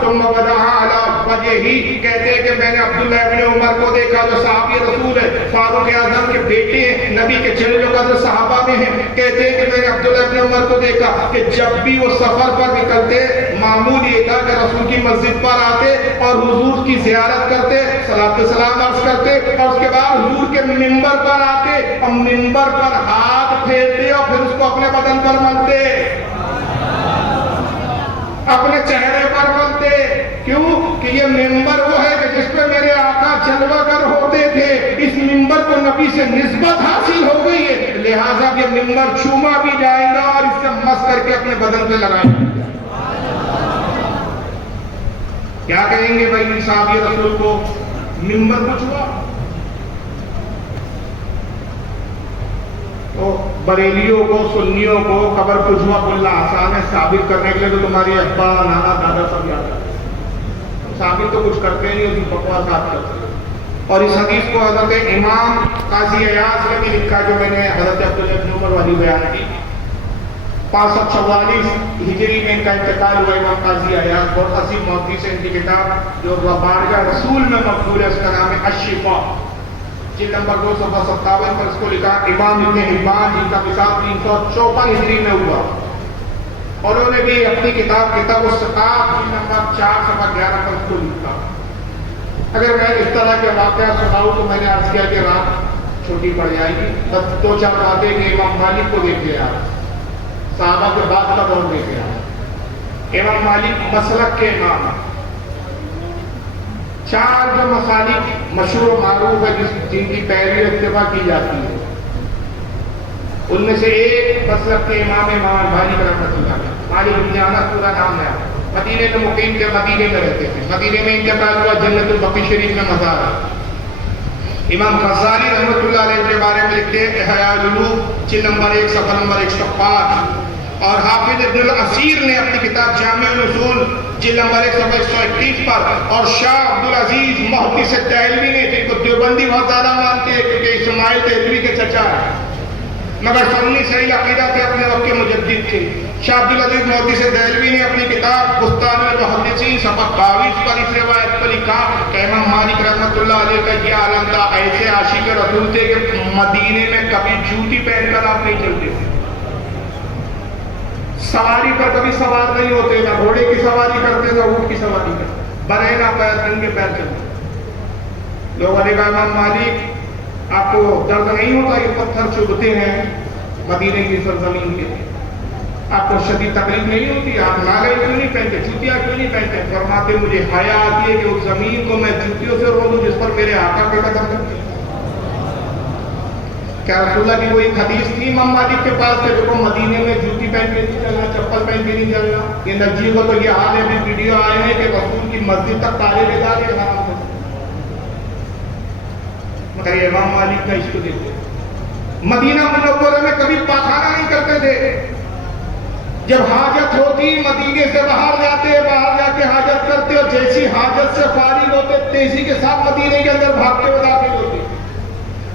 ثم وضعها على وجهه، کہتے ہیں کہ میں نے عبداللہ ابن عمر کو دیکھا جو صحابی رسول ہے، فاروق اعظم کے بیٹے ہیں، نبی کے چہرے قدر صحابہ میں ہیں، کہتے ہیں کہ میں نے عبداللہ ابن عمر کو دیکھا کہ جب بھی وہ سفر پر نکلتے معمول یہ تھا کہ رسول کی مسجد پر آتے اور حضور کی زیارت کرتے، صلاۃ و سلام عرض کرتے، اور اس کے بعد حضور کے منبر پر آتے اور منبر پر ہاتھ پھیرتے اور پھر اس کو اپنے بدن پر ملتے، اپنے چہرے پر ملتے۔ کیوں کہ یہ منبر وہ ہے کہ جس پہ میرے آقا جلوہ گر ہوتے تھے، اس منبر کو نبی سے نسبت حاصل ہو گئی ہے، لہٰذا یہ منبر چھوما بھی جائے گا اور اس سے مس کر کے اپنے بدن پہ لگائیں گے۔ کیا کہیں گے بھائی صحابی رسول کو منبر کو چھوا؟ تو بریلیوں کو، سنیوں کو قبر کو چھوا بولنا آسان ہے، ثابت کرنے کے لیے تو تمہاری ابا، نانا، دادا سب یاد ہے، ثابت تو کچھ کرتے نہیں، اس کی بکواسات کرتے ہیں۔ اور اس حدیث کو حضرت امام قاضی ایاز نے بھی لکھا جو میں نے حضرت عبداللہ بن عمر والی بیان کی، 544 ہجری میں ان کا انتقال ہوا۔ امام قاضی ایاز بہت عظیم محدث ہے، ان کی کتاب جو بارگاہ رسول میں مقبول ہے اس کا نام ہے الشفا، جلد نمبر 257 پر اس کو لکھا امام ابن حبان جن کا وصال 354 ہجری میں ہوا، اور انہوں نے بھی اپنی کتاب کتاب الثقات جلد نمبر 411 پر اس کو لکھا۔ اگر میں اس طرح کے واقعات سناؤں تو میں نے عرض کیا کہ رات چھوٹی پڑ جائے گی، بس دو چار باتیں کہ امام مالک کو دیکھ لیا، صحابہ کے بعد کا دور دیکھ لیا۔ امام مالک مسلک کے امام، چار جو مسالک مشہور و معروف ہے جن کی پیروی اتباع کی جاتی ہے، ان میں سے ایک مسلک کے امام مالک رحمۃ اللہ علیہ، مالک بن انس پورا نام ہے، مدینے میں مقیم تھے، مدینے میں رہتے تھے، مدینے میں انتقال ہوا، جنت البقیع شریف میں مزار ہے۔ امام غزالی رحمۃ اللہ علیہ کے بارے میں لکھتے ہیں احیاء العلوم جلد نمبر 1 صفحہ نمبر 105، اور حافظ ابن الاسیر نے اپنی کتاب جامع الاصول جلد نمبر 1 صفحہ 131 پر، اور شاہ عبدالعزیز محدث دہلوی نے، جن کو دیوبندی بہت زیادہ مانتے ہیں کیونکہ اسماعیل دہلوی کے چچا ہیں مگر سنی صحیح عقیدہ تھے، اپنے وقت کے مجدد تھے، شاہ عبدالعزیز محدث دہلوی نے اپنی کتاب بستان المحدثین صفحہ 22 پر اس روایت کو لکھا کہ امام مالک رحمۃ اللہ علیہ کا یہ عالم تھا، ایسے عاشق رسول تھے کہ مدینے میں کبھی جوتی پہن کر آپ نہیں چلتے تھے، سواری پر کبھی سوار نہیں ہوتے، نہ گھوڑے کی سواری کرتے نہ اونٹ کی سواری کرتے، برے نہ پیر ننگے پیر چلتے۔ لوگوں نے کہا امام مالک آپ کو درد نہیں ہوتا یہ پتھر چبھتے ہیں مدینے کی سرزمین کے، آپ کو شدید تکلیف نہیں ہوتی، آپ نالے کیوں نہیں پہنتے، جوتیاں کیوں نہیں پہنتے؟ فرماتے مجھے حیا آتی ہے کہ اس زمین کو میں جوتیوں سے رو دوں جس پر میرے آقا کے قدم لگتے۔ کیا رسول اللہ کی کوئی حدیث تھی امام مالک کے پاس کہ دیکھو مدینے میں جوتی پہن کے نہیں چلنا، چپل پہن کے نہیں چلنا؟ یہ نجیب کو تو یہ حال ہے، ابھی ویڈیو آئے ہیں کہ رسول کی مسجد تک تالے لے جا رہے ہیں، مگر یہ امام مالک کا عشق دیکھتے مدینہ منورہ میں کبھی پاخانہ نہیں کرتے تھے، جب حاجت ہوتی مدینے سے باہر جاتے، باہر جا کے حاجت کرتے، اور جیسی حاجت سے فارغ ہوتے تیزی کے ساتھ مدینے کے اندر بھاگتے ہوئے داخل ہوتے،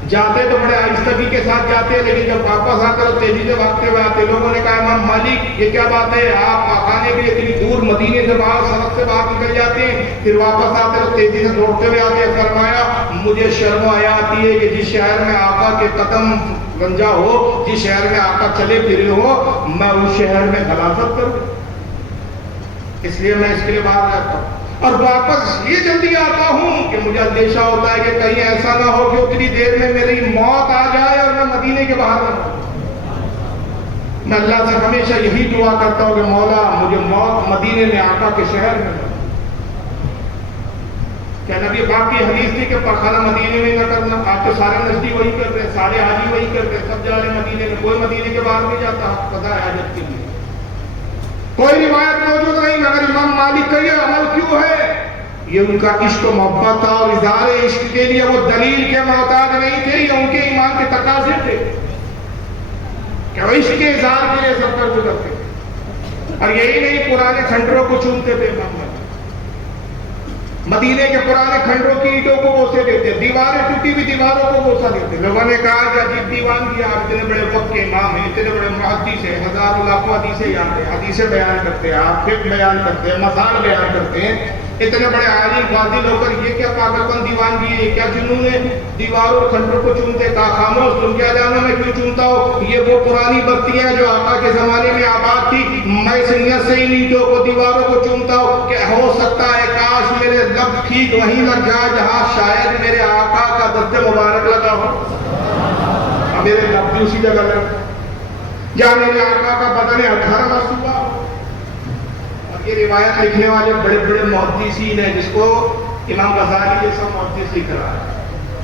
جاتے تو بڑے آہستگی کے ساتھ جاتے، لیکن جب واپس آتے تو تیزی سے بھاگتے ہوئے آتے۔ لوگوں نے کہا امام مالک یہ کیا بات ہے، آپ پاخانے کے لیے اتنی دور مدینے سے باہر سڑک سے باہر نکل جاتے ہیں، پھر واپس آتے تو تیزی سے دوڑتے ہوئے آتے۔ فرمایا مجھے شرم و حیا آتی ہے کہ جس شہر میں آقا کے قدم گنجا ہو، جس شہر میں آقا چلے پھرے ہو، میں اس شہر میں غلاظت کروں، اس لیے میں اس کے لیے باہر جاتا ہوں، اور واپس یہ جلدی آتا ہوں کہ مجھے اندیشہ ہوتا ہے کہ کہیں ایسا نہ ہو کہ اتنی دیر میں میری موت آ جائے اور میں مدینے کے باہر نہ ہوں۔ میں اللہ سے ہمیشہ یہی دعا کرتا ہوں کہ مولا مجھے موت مدینے میں آقا کے شہر میں ہو۔ کیا نبی پاک کی حدیث تھی کہ پاخانہ مدینے میں نہ کرنا؟ آج تو سارے نزدیک وہی کرتے ہیں، سارے حاجی وہی کرتے ہیں، سب جا رہے ہیں مدینے میں، کوئی مدینے کے باہر نہیں جاتا، پتہ ہے حاجت کے لیے کوئی روایت موجود نہیں، مگر امام مالک کا یہ عمل کیوں ہے؟ یہ ان کا عشق و محبت تھا، اور اظہار عشق کے لیے وہ دلیل کے محتاج نہیں تھے، یہ ان کے ایمان کے تقاضے تھے کہ وہ عشق کے اظہار کے لیے سب پر گزرتے، اور یہی نہیں پرانے کھنڈروں کو چومتے تھے امام مالک، مدینے کے پرانے کھنڈروں کی اینٹوں کو بوسے دیتے, دیواریں ٹوٹی ہوئی دیواروں کو بوسہ دیتے. لوگوں نے کہا کہ عجیب دیوان کیا, آپ اتنے بڑے وقت کے امام ہیں, اتنے بڑے محدث ہیں, ہزاروں لاکھوں حدیثیں جانتے ہیں, حدیثیں بیان کرتے ہیں, آپ فقہ بیان کرتے ہیں, مسائل بیان کرتے ہیں, اتنے بڑے عالم فاضل ہو کر یہ کیا پاگل پن دیوان کی ہے, کیا جنون ہے, دیواروں کھنڈروں کو چومتے. کہا خاموش, تم کیا جانو میں کیوں چومتا ہوں, یہ وہ پرانی بستیاں جو آقا کے زمانے میں آباد تھی, میں سنیت سے ہی نیٹوں کو دیواروں کو چومتا ہوں کہ ہو سکتا ہے کاش میرے لب ٹھیک وہیں لگ جائے جہاں شاید میرے آقا کا دست مبارک لگا ہو, میرے لب بھی اسی جگہ لگ جہاں میرے آقا کا بدن اطہر مرصوبہ ہو. یہ روایت لکھنے والے بڑے بڑے محدثین ہیں, جس کو امام غزالی جیسا محدث لکھ رہا ہے,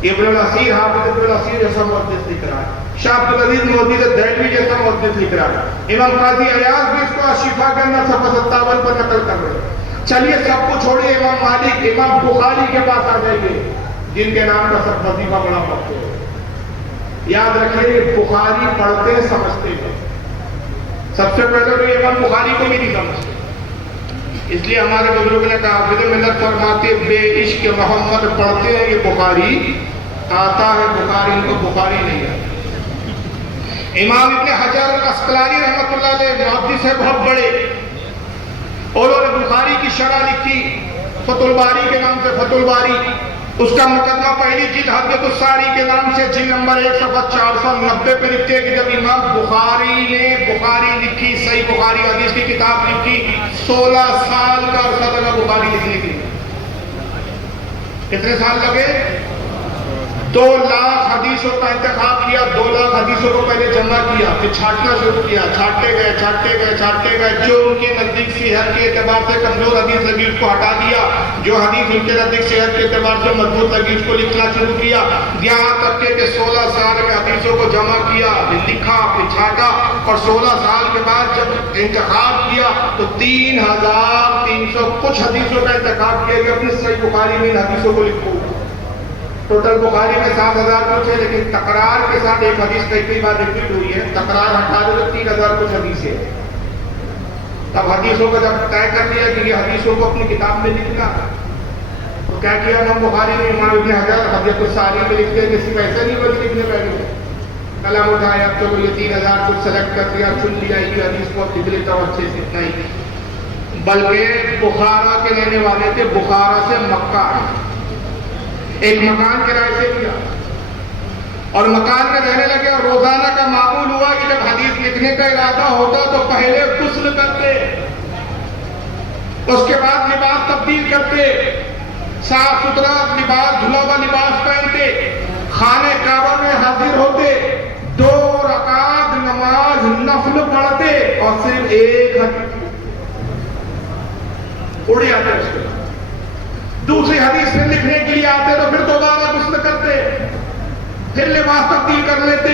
ابن الاسیر حافظ ابن الاسیر جیسا محدث لکھ رہا ہے, شاہ عبد العزیز محدث دہلوی جیسا محدث لکھ رہا ہے, امام قاضی عیاض بھی اس کو الشفا کے اندر 57 پر نقل کر رہے ہیں. چلیے سب کو چھوڑیے, امام مالک امام بخاری کے پاس آ جائیے, جن کے نام کا سب وظیفہ بڑا پڑھتے ہیں. یاد رکھیں بخاری پڑھتے سمجھتے ہیں, سب سے پہلے تو امام بخاری کو بھی نہیں سمجھتے. اس لیے ہمارے بزرگ نے کہا, حافظ ملت فرماتے بے عشق محمد پڑھتے ہیں یہ بخاری, آتا ہے بخاری ان کو بخاری نہیں آتا. امام ابن حجر اسقلانی رحمۃ اللہ علیہ محدث ہے بہت بڑے, اور انہوں نے بخاری کی شرح لکھی فتح الباری کے نام سے, فتح الباری اس کا مقدمہ پہلی جلد حدیث الساری کے نام سے جلد نمبر 1 صفحہ 490 پہ لکھتے ہیں کہ جب امام بخاری نے بخاری لکھی, صحیح بخاری حدیث کی کتاب لکھی, 16 سال کا عرصہ لگا بخاری لکھنے کے لیے. کتنے سال لگے؟ 2 لاکھ حدیثوں کا انتخاب کیا, 2 لاکھ حدیثوں کو پہلے جمع کیا, پھر چھانٹنا شروع کیا, چھانٹتے گئے, جو ان کے نزدیک صحت کے اعتبار سے کمزور حدیث لگی اس کو ہٹا دیا, جو حدیث ان کے نزدیک صحت کے اعتبار سے مضبوط لگی اس کو لکھنا شروع کیا, یہاں تک کہ 16 سال میں حدیثوں کو جمع کیا, لکھا, پھر چھانٹا, اور 16 سال کے بعد جب انتخاب کیا تو 3300 کچھ حدیثوں کا انتخاب کیا کہ اپنی صحیح بخاری میں ان حدیثوں کو لکھو. ٹوٹل بخاری میں 7000 کچھ ہے, لیکن تکرار کے ساتھ ایک حدیث کئی بار ریپیٹ ہوئی ہے, تکرار ہٹا دے تو 3000 کچھ حدیث ہے. تب حدیثوں کو جب طے کر لیا کہ یہ حدیثوں کو اپنی کتاب میں لکھنا, تو کیا کیا امام بخاری نے, امام ابن حجر حدیث الساری میں لکھتے ہیں کہ صرف ایسے نہیں بلکہ لکھنے پہلے قلم اٹھایا, اب تو یہ 3000 کچھ سلیکٹ کر دیا, چن لیا, یہ حدیث کو لکھ لیتا ہوں اچھے سے, نہیں, بلکہ بخارا کے رہنے والے تھے, بخارا سے مکہ ایک مکان کرائے سے لیا اور مکان میں رہنے لگے, اور روزانہ کا معمول ہوا کہ جب حدیث لکھنے کا ارادہ ہوتا تو پہلے غسل کرتے, اس کے بعد لباس تبدیل کرتے, صاف ستھرا لباس, دھلا ہوا لباس پہنتے, خانے کعبہ میں حاضر ہوتے, 2 رکعت نماز نفل پڑھتے, اور صرف ایک حدیث اڑ جاتے. اس کے دوسری حدیث میں لکھنے کے لیے آتے تو پھر دوبارہ غسل کرتے, پھر لباس تبدیل کر لیتے,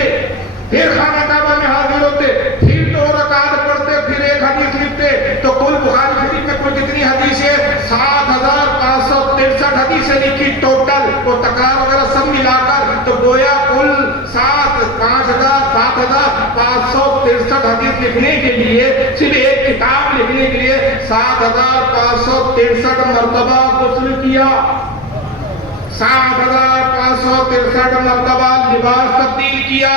پھر خانہ کعبہ میں حاضر ہوتے, پھر 2 رکعت پڑھتے, پھر ایک حدیث لکھتے. تو کل بخاری شریف میں کل کتنی حدیث ہے؟ 7563 حدیثیں لکھی ٹوٹل, وہ تکرار وغیرہ سب ملا کر, تو گویا کل 7563 حدیث لکھنے کے لیے, صرف ایک کتاب لکھنے کے لیے 7563 مرتبہ غسل کیا, 7563 مرتبہ لباس تبدیل کیا,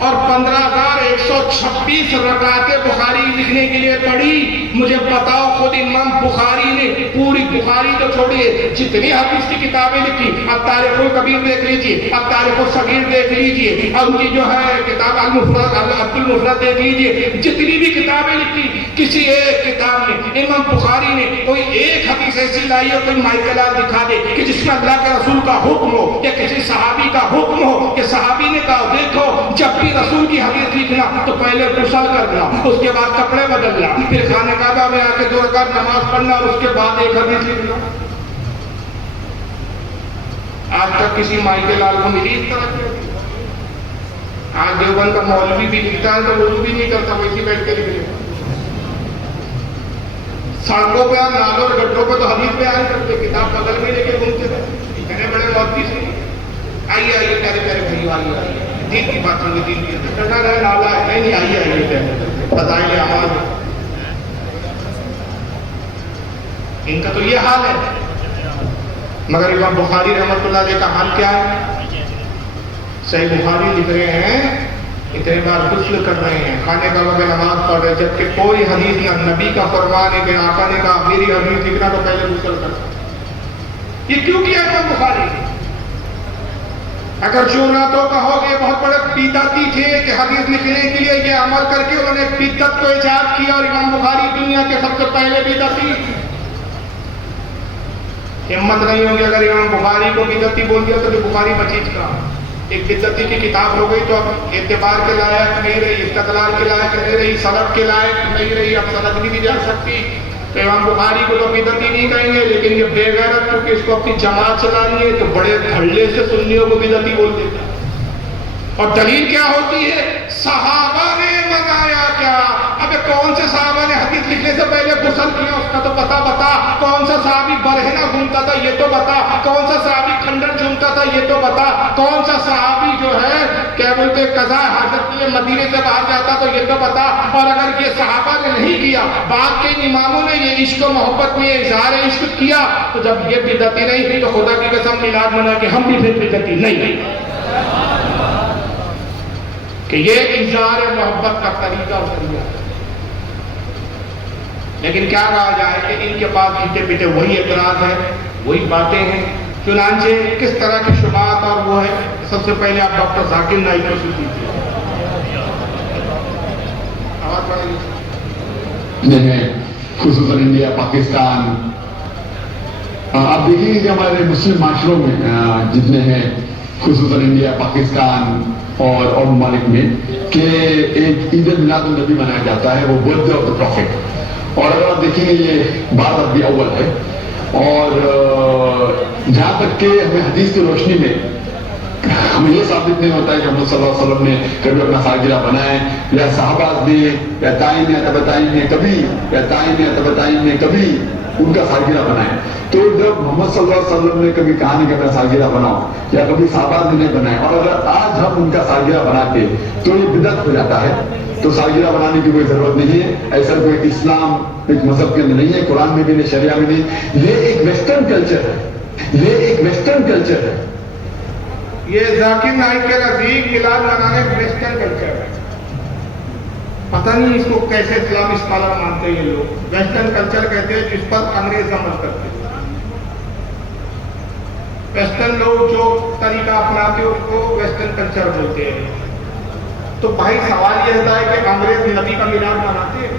اور 15126 رکعتیں بخاری لکھنے کے لیے پڑھی. مجھے بتاؤ خود امام بخاری نے پوری بخاری تو چھوڑیے, جتنی حدیث کی کتابیں لکھی, اب تاریخ الکبیر دیکھ لیجیے, اب تاریخ الصغیر دیکھ لیجیے, اب ان کی جو ہے کتاب المفرد عبد المفرد دیکھ لیجیے, جتنی بھی کتابیں لکھی, کسی ایک کتاب میں امام بخاری نے کوئی ایک حدیث ایسی لائی ہو, کوئی مائکلات دکھا دے کہ جس میں اللہ کے رسول کا حکم ہو یا کسی صحابی کا حکم ہو کہ صحابی نے کہا دیکھو جب بھی رسول کی حدیث لکھنا تو پہلے غسل کرنا, اس کے بعد کپڑے بدلنا, پھر خانہ کعبہ میں آ کے 2 رکعت نماز پڑھنا, اور اس کے بعد ایک حدیث لکھنا. آج تک کسی مائی کے لال کو ملی اس طرح کی حدیث؟ آج دیوبند کا مولوی بھی لکھتا ہے تو وضو بھی نہیں کرتا, ویسے بیٹھ کے لکھ لیتا. سڑکوں پہ اور نالوں اور گڈھوں پہ تو حدیث بیان کرتے, کتاب بغل میں لے کے گھومتے تھے. اتنے بڑے محدث ہیں. آئیے پیارے پیارے بھائیو, آئیے دین کی بات سنگے, دین کی کرنا رہے نالا ہے, نہیں آئیے فضائل اعمال. ان کا تو یہ حال ہے. مگر امام بخاری رحمۃ اللہ علیہ کا حال کیا ہے؟ صحیح بخاری لکھ رہے ہیں اتنے بار غسل کر رہے ہیں، خانے کعبہ میں نماز پڑھ رہے، جبکہ کوئی حدیث نہ نبی کا فرمان ہے کہ آقا نے کہا میری حدیث لکھنا تو پہلے غسل کر۔ یہ کیوں کیا امام بخاری نے؟ اگر چورنا تو کہو گے بہت بڑے بدعتی تھے کہ حدیث لکھنے کے لیے یہ عمل کر کے انہوں نے بدعت کو ایجاد کیا، اور امام بخاری دنیا کے سب سے پہلے بدعتی۔ ہمت نہیں ہوگی اگر امام بخاری کو بدعتی بول دیا تو بخاری بچیج کا ایک بدعتی کی کتاب ہو گئی تو اب اعتبار کے لائق نہیں رہی، استقلال کے لائق نہیں رہی، سند کے لائق نہیں رہی، اب سند بھی نہیں جا سکتی۔ تو امام بخاری کو تو بدعتی نہیں کہیں گے، لیکن یہ بے غیرت کیونکہ اس کو اپنی جماعت چلانی ہے تو بڑے دھڑلے سے سنیوں کو بدعتی بول دیتا۔ اور دلیل کیا ہوتی ہے؟ صحابہ نے منایا کیا؟ ابے کون سے صحابہ نے حدیث لکھنے سے پہلے غسل کیا اس کا تو پتا بتا، کون سا صحابی برہنہ گھومتا تھا یہ تو بتا، کون سا صحابی کھنڈر جھومتا تھا یہ تو بتا، کون سا صحابی جو ہے کیا بولتے قضاء حاجت کے لیے مدینے سے باہر جاتا تو یہ تو بتا۔ اور اگر یہ صحابہ نے نہیں کیا، بعد کے اماموں نے یہ عشق و محبت میں اظہار عشق کیا، تو جب یہ بدعتی نہیں تھی تو خدا کی قسم میلاد منا کے ہم بھی پھر بدعتی نہیں کہ یہ اظہار محبت کا طریقہ اور طریقہ ہے۔ لیکن کیا کہا جائے کہ ان کے پاس پیٹے پیٹے وہی اعتراض ہے، وہی باتیں ہیں۔ چنانچہ کس طرح کی شبہات اور وہ ہے، سب سے پہلے آپ ڈاکٹر ذاکر نائک کو سن لیجیے۔ آواز بڑھائیے۔ خصوصاً انڈیا پاکستان، آپ دیکھیں گے کہ ہمارے مسلم معاشروں میں جتنے ہیں خصوصاً انڈیا پاکستان اور ممالک میں کہ ایک عید میلاد النبی منایا جاتا ہے، وہ birthday of the prophet. اور اگر آپ دیکھیں گے یہ بات ربیع اول ہے، اور جہاں تک کہ ہمیں حدیث کی روشنی میں ہمیں یہ ثابت نہیں ہوتا ہے کہ محمد صلی اللہ علیہ وسلم نے کبھی اپنا سالگرہ بنائے، یا صحابہ نے یا تائین یا تبعین نے کبھی یا تائین یا تبعین نے کبھی ان کا سالگرہ بنائے۔ تو جب محمد صلی اللہ علیہ وسلم نے کبھی کہا نہیں کہ اپنا سالگرہ بناؤ، یا کبھی صحابہ نے نہیں بنائے، اور اگر آج ہم ان کا سالگرہ بناتے تو یہ بدعت ہو جاتا ہے۔ تو سالگرہ بنانے کی کوئی ضرورت نہیں ہے، ایسا کوئی اسلام ایک مذہب کے اندر نہیں ہے، قرآن میں بھی نہیں، شریعہ میں نہیں، یہ ایک ویسٹرن کلچر ہے، یہ ایک ویسٹرن کلچر ہے۔ یہ ذاکر نائک کے نزدیک میلاد منانے ویسٹرن کلچر ہے۔ پتہ نہیں اس کو کیسے اسلامی اسکالر مانتے ہیں یہ لوگ۔ ویسٹرن کلچر کہتے ہیں جس پر انگریز عمل کرتے ہیں۔ ویسٹرن لوگ جو طریقہ اپناتے ہیں اس کو ویسٹرن کلچر بولتے ہیں۔ تو بھائی سوال یہ ہوتا ہے کہ انگریز نبی کا میلاد مناتے ہیں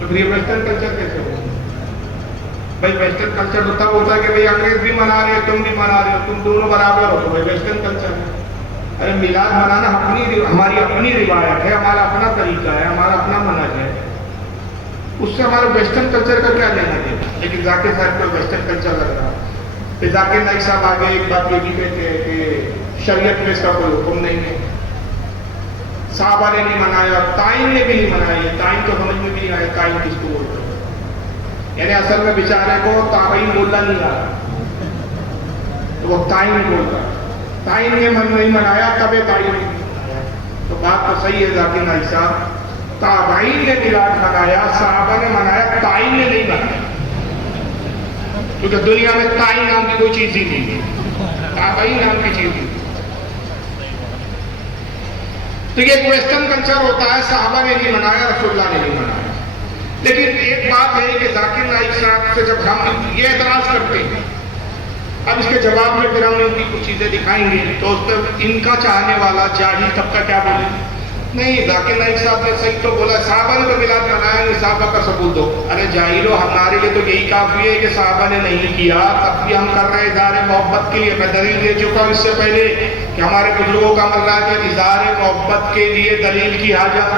تو یہ ویسٹرن کلچر کیسے ہوتا ہے؟ بھائی ویسٹرن کلچر تو تب ہوتا ہے کہ بھائی انگریز بھی منا رہے ہیں تم بھی منا رہے ہو، تم دونوں برابر ہو، تو بھائی ویسٹرن کلچر ہے۔ ارے میلاد منانا ہماری اپنی روایت ہے، ہمارا اپنا طریقہ ہے، ہمارا اپنا منہج ہے، اس سے ہمارا ویسٹرن کلچر کا کیا لینا دینا؟ لیکن ذاکر صاحب کو ویسٹرن کلچر لگ رہا ہے۔ پھر ذاکر نائک صاحب آگے ایک بات یہ بھی کہتے ہیں کہ شریعت میں اس کا کوئی حکم نہیں ہے، صحابہ نے نہیں منایا، تائین نے بھی نہیں منایا۔ تائین تو سمجھ میں بھی نہیں آیا تائین کس کو بولتے ہیں، یعنی اصل میں بیچارے کو تابعین بولنا نہیں آ رہا تو وہ تائین بول رہا ہے۔ تائین نے نہیں منایا تب تائین نہیں منایا، تو بات تو صحیح ہے ذاکر نائک صاحب، تابعین نے میلاد منایا، صحابہ نے منایا، تائین نے نہیں منایا، کیونکہ دنیا میں تائین نام کی کوئی چیز ہی نہیں ہے، تابعین نام کی چیز نہیں۔ تو یہ ایک ویسٹرن کلچر ہوتا ہے، صحابہ نے نہیں منایا، رسول اللہ نے نہیں منایا۔ لیکن ایک بات ہے کہ ذاکر نائک صاحب سے جب ہم یہ اعتراض کرتے ہیں، اب اس کے جواب میں پھر ہم ان کی کچھ چیزیں دکھائیں گے، تو اس پر ان کا چاہنے والا جاہل طبقہ کیا بولے؟ نہیں، ذاکر نائک صاحب نے صحیح تو بولا، صحابہ نے تو میلاد منایا نہیں، صحابہ کا ثبوت دو۔ ارے جاہلو، ہمارے لیے تو یہی کافی ہے کہ صحابہ نے نہیں کیا، تب بھی ہم کر رہے ہیں اظہار محبت کے لیے۔ میں دلیل دے چکا ہوں اس سے پہلے کہ ہمارے بزرگوں کا عمل رہا ہے کہ اظہار محبت کے لیے دلیل کی حاجت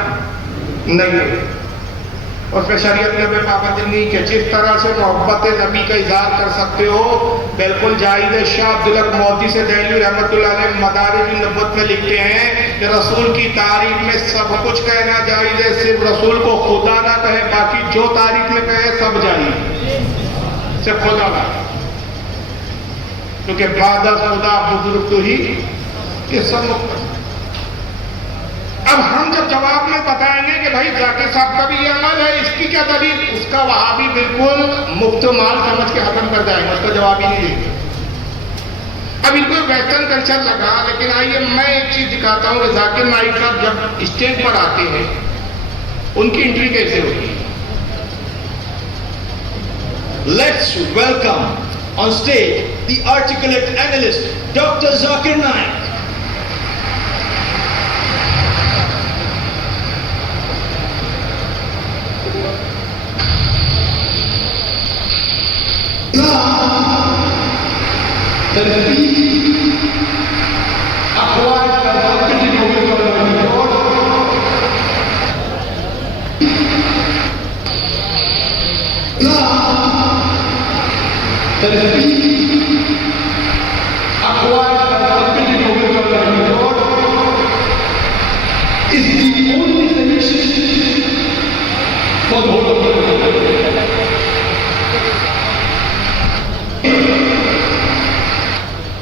نہیں ہے، اس میں شریعت میں پابندی نہیں کہ جس طرح سے محبت نبی کا اظہار کر سکتے ہو بالکل جائز ہے۔ شاہ عبدالحق موتی سے دہلوی رحمۃ اللہ علیہ مدارج النبوت میں لکھتے ہیں کہ رسول کی تعریف میں سب کچھ کہنا جائز ہے، صرف رسول کو خدا نہ کہے، باقی جو تعریف میں کہے سب جائز، صرف خدا نہ، کیونکہ بعد از خدا بزرگ تو ہی یہ سب مختصر۔ اب ہم جب جواب میں بتائیں گے کہ بھائی ذاکر صاحب کا بھی یہ عمل ہے، اس کی کیا دلیل، اس کا وہابی بالکل مفت و مال سمجھ کے ختم کر جائیں گے، اس کا جواب ہی نہیں دیں گے۔ اب ان کو ویسٹرن کلچر لگا، لیکن آئیے میں ایک چیز دکھاتا ہوں کہ ذاکر نائک صاحب جب اسٹیج پر آتے ہیں ان کی انٹری کیسے ہوتی ہے۔ Let's welcome on stage the articulate analyst, Dr. Zakir Naik.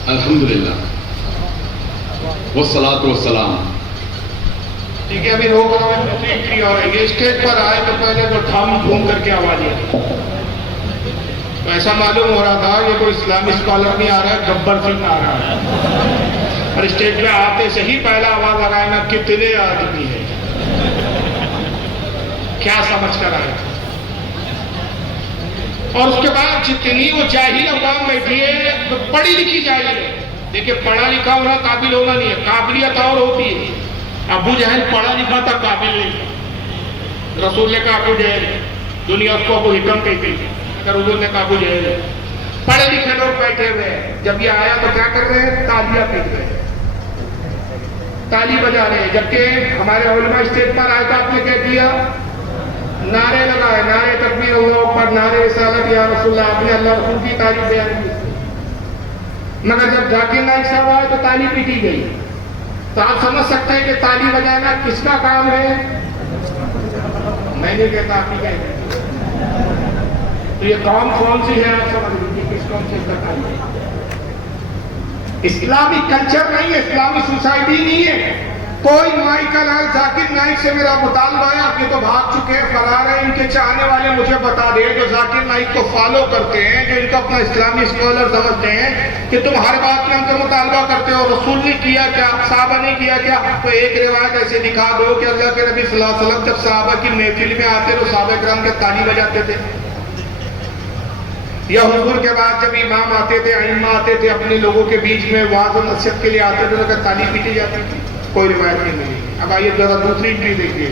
الحمدللہ والصلاة والسلام۔ ٹھیک ہے، ابھی روک رہا ہوں، دوسری انٹری ہو رہی ہے۔ اسٹیج پر آئے تو پہلے تو تھم گھوم کر کے آواز آئی، تو ایسا معلوم ہو رہا تھا یہ کوئی اسلامی اسکالر نہیں آ رہا ہے، گبر سنگھ آ رہا ہے۔ اور اسٹیج پہ آتے سے ہی پہلا آواز لگائے نا، کتنے آدمی ہیں، کیا سمجھ کر آئے۔ اور اس کے بعد جتنی وہ جاہل عوام بیٹھی ہے، پڑھی لکھی جاہل ہے۔ دیکھیں پڑھا لکھا ہونا قابل ہونا نہیں ہے، قابلیت اور ہوتی ہے۔ ابو جہل پڑھا لکھا تھا، قابل نہیں تھا۔ رسول نے کہا ابو جہل، دنیا اس کو ابو حکم کہتی تھی، اگر حضور نے کہا ابو جہل ہے۔ پڑھے لکھے لوگ بیٹھے ہوئے ہیں، جب یہ آیا تو کیا کر رہے ہیں، تالیاں پیٹ رہے ہیں، تالی بجا رہے ہیں۔ جبکہ ہمارے علماء اسٹیج پر آئے تو آپ نے کیا کیا، نعرے لگائے، نعرے تکبیر اللہ اکبر، نعرے رسالت یا رسول اللہ، آپ نے اللہ رسول کی تعریف بیان کی۔ مگر جب ذاکر نائک صاحب آئے تو تالی پیٹی گئی۔ تو آپ سمجھ سکتے ہیں کہ تالی بجانا کس کا کام ہے، میں نہیں کہتا، آپ ہی کہتے ہیں۔ تو یہ قوم کون سی ہے، آپ سمجھ لیجیے کس قوم سے تالی ہے۔ اسلامی کلچر نہیں ہے، اسلامی سوسائٹی نہیں ہے۔ کوئی مائیکل آل ذاکر نائک سے میرا مطالبہ ہے، اب یہ تو بھاگ چکے ہیں، فرار ہیں، ان کے چاہنے والے مجھے بتا دیں جو ذاکر نائک کو فالو کرتے ہیں، جو ان کو اپنا اسلامی اسکالر سمجھتے ہیں کہ تم ہر بات میں ہم سے مطالبہ کرتے ہو، رسول نے کیا کیا، صحابہ نے کیا کیا، تو ایک روایت ایسے دکھا دو کہ اللہ کے نبی صلی اللہ علیہ وسلم جب صحابہ کی محفل میں آتے تو صحابہ کرام کے تالی بجاتے تھے، یا حضور کے بعد جب امام آتے تھے، ائمہ آتے تھے اپنے لوگوں کے بیچ میں وعظ و نصیحت کے لیے آتے تھے تو تالی پیٹی جاتی تھی، کوئی روایت نہیں ملی۔ اب آئیے ذرا دوسری انٹری دیکھیے۔